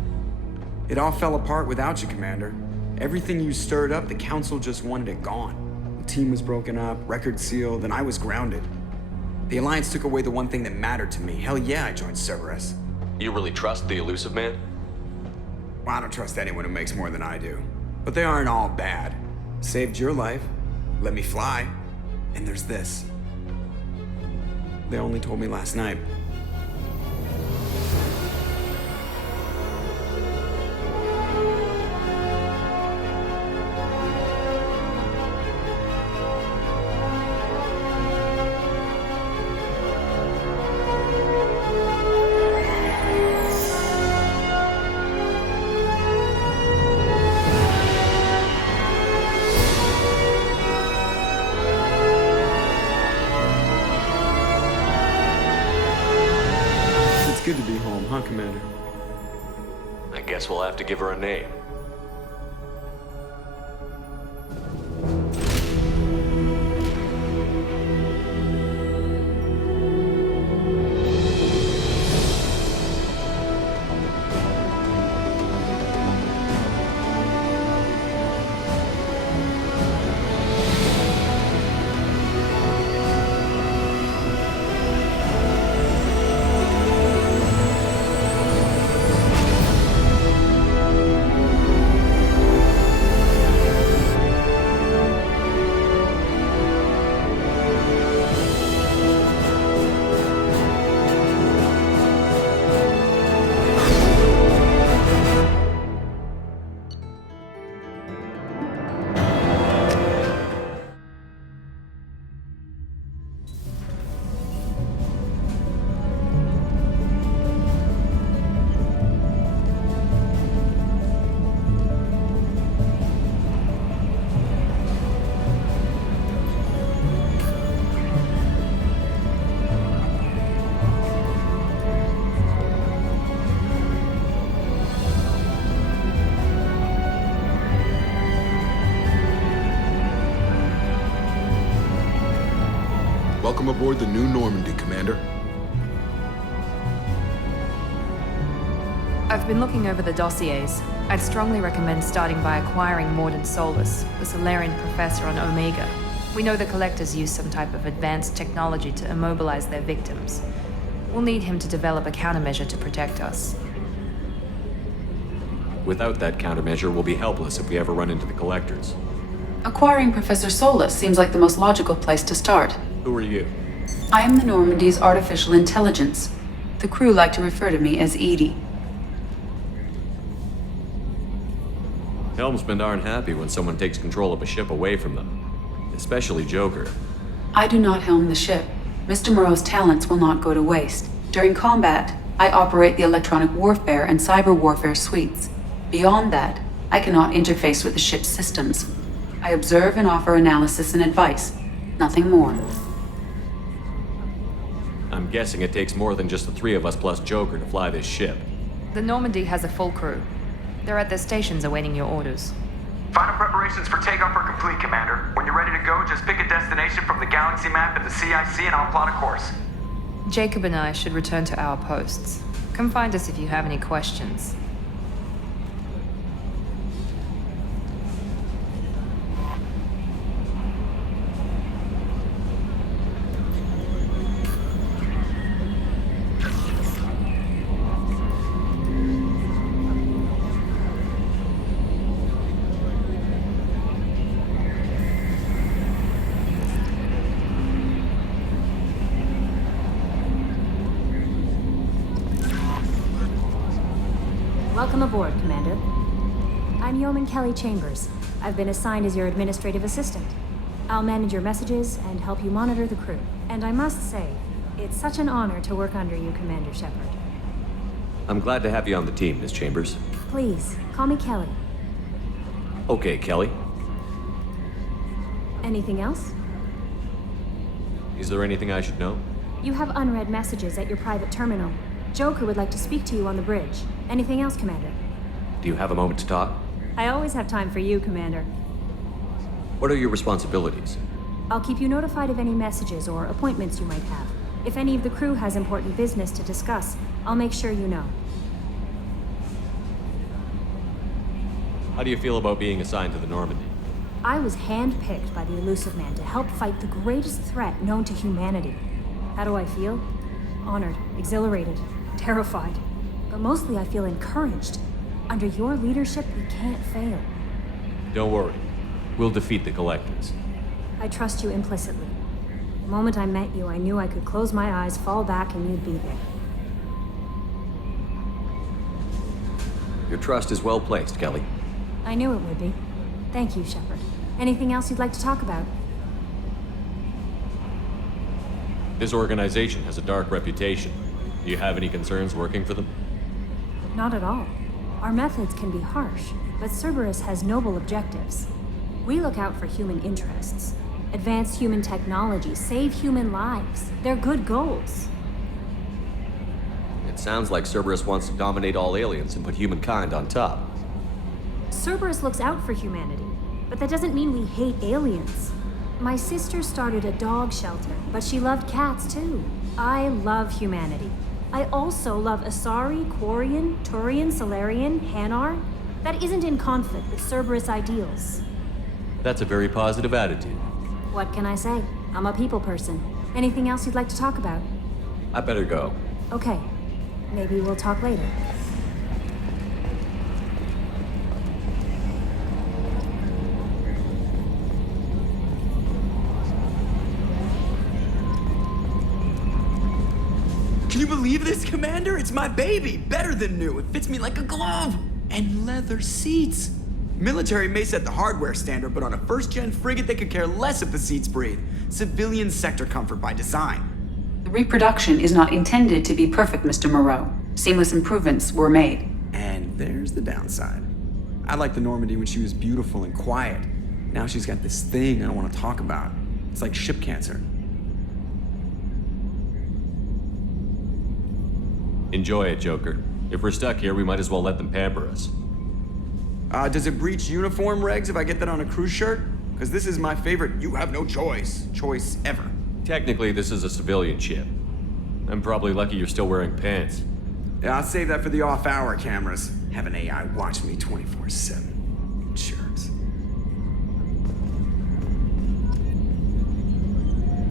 It all fell apart without you, Commander. Everything you stirred up, the Council just wanted it gone. The team was broken up, record sealed, and I was grounded. The Alliance took away the one thing that mattered to me. Hell yeah, I joined Cerberus. You really trust the Elusive Man? Well, I don't trust anyone who makes more than I do. But they aren't all bad. Saved your life, let me fly, and there's this. They only told me last night. Guess we'll have to give her a name. Welcome aboard the new Normandy, Commander. I've been looking over the dossiers. I'd strongly recommend starting by acquiring Mordin Solus, the Solarian professor on Omega. We know the Collectors use some type of advanced technology to immobilize their victims. We'll need him to develop a countermeasure to protect us. Without that countermeasure, we'll be helpless if we ever run into the Collectors. Acquiring Professor Solus seems like the most logical place to start. Who are you? I am the Normandy's artificial intelligence. The crew like to refer to me as Edie. Helmsmen aren't happy when someone takes control of a ship away from them. Especially Joker. I do not helm the ship. Mr. Moreau's talents will not go to waste. During combat, I operate the electronic warfare and cyber warfare suites. Beyond that, I cannot interface with the ship's systems. I observe and offer analysis and advice. Nothing more. I'm guessing it takes more than just the three of us plus Joker to fly this ship. The Normandy has a full crew. They're at their stations awaiting your orders. Final preparations for takeoff are complete, Commander. When you're ready to go, just pick a destination from the galaxy map and the CIC and I'll plot a course. Jacob and I should return to our posts. Come find us if you have any questions. Welcome aboard, Commander. I'm Yeoman Kelly Chambers. I've been assigned as your administrative assistant. I'll manage your messages and help you monitor the crew. And I must say, it's such an honor to work under you, Commander Shepard. I'm glad to have you on the team, Miss Chambers. Please, call me Kelly. Okay, Kelly. Anything else? Is there anything I should know? You have unread messages at your private terminal. Joker would like to speak to you on the bridge. Anything else, Commander? Do you have a moment to talk? I always have time for you, Commander. What are your responsibilities? I'll keep you notified of any messages or appointments you might have. If any of the crew has important business to discuss, I'll make sure you know. How do you feel about being assigned to the Normandy? I was handpicked by the Elusive Man to help fight the greatest threat known to humanity. How do I feel? Honored, exhilarated, terrified. But mostly I feel encouraged. Under your leadership, we can't fail. Don't worry. We'll defeat the Collectors. I trust you implicitly. The moment I met you, I knew I could close my eyes, fall back, and you'd be there. Your trust is well placed, Kelly. I knew it would be. Thank you, Shepard. Anything else you'd like to talk about? This organization has a dark reputation. Do you have any concerns working for them? Not at all. Our methods can be harsh, but Cerberus has noble objectives. We look out for human interests. Advance human technology, save human lives. They're good goals. It sounds like Cerberus wants to dominate all aliens and put humankind on top. Cerberus looks out for humanity, but that doesn't mean we hate aliens. My sister started a dog shelter, but she loved cats too. I love humanity. I also love Asari, Quarian, Turian, Solarian, Hanar. That isn't in conflict with Cerberus ideals. That's a very positive attitude. What can I say? I'm a people person. Anything else you'd like to talk about? I better go. Okay. Maybe we'll talk later. Can you believe this, Commander? It's my baby. Better than new. It fits me like a glove. And leather seats. Military may set the hardware standard, but on a first-gen frigate, they could care less if the seats breathe. Civilian sector comfort by design. The reproduction is not intended to be perfect, Mr. Moreau. Seamless improvements were made. And there's the downside. I liked the Normandy when she was beautiful and quiet. Now she's got this thing I don't want to talk about. It's like ship cancer. Enjoy it, Joker. If we're stuck here, we might as well let them pamper us. Does it breach uniform regs if I get that on a cruise shirt? Because this is my favorite you have no choice ever. Technically, this is a civilian ship. I'm probably lucky you're still wearing pants. Yeah, I'll save that for the off-hour cameras. Have an AI watch me 24/7.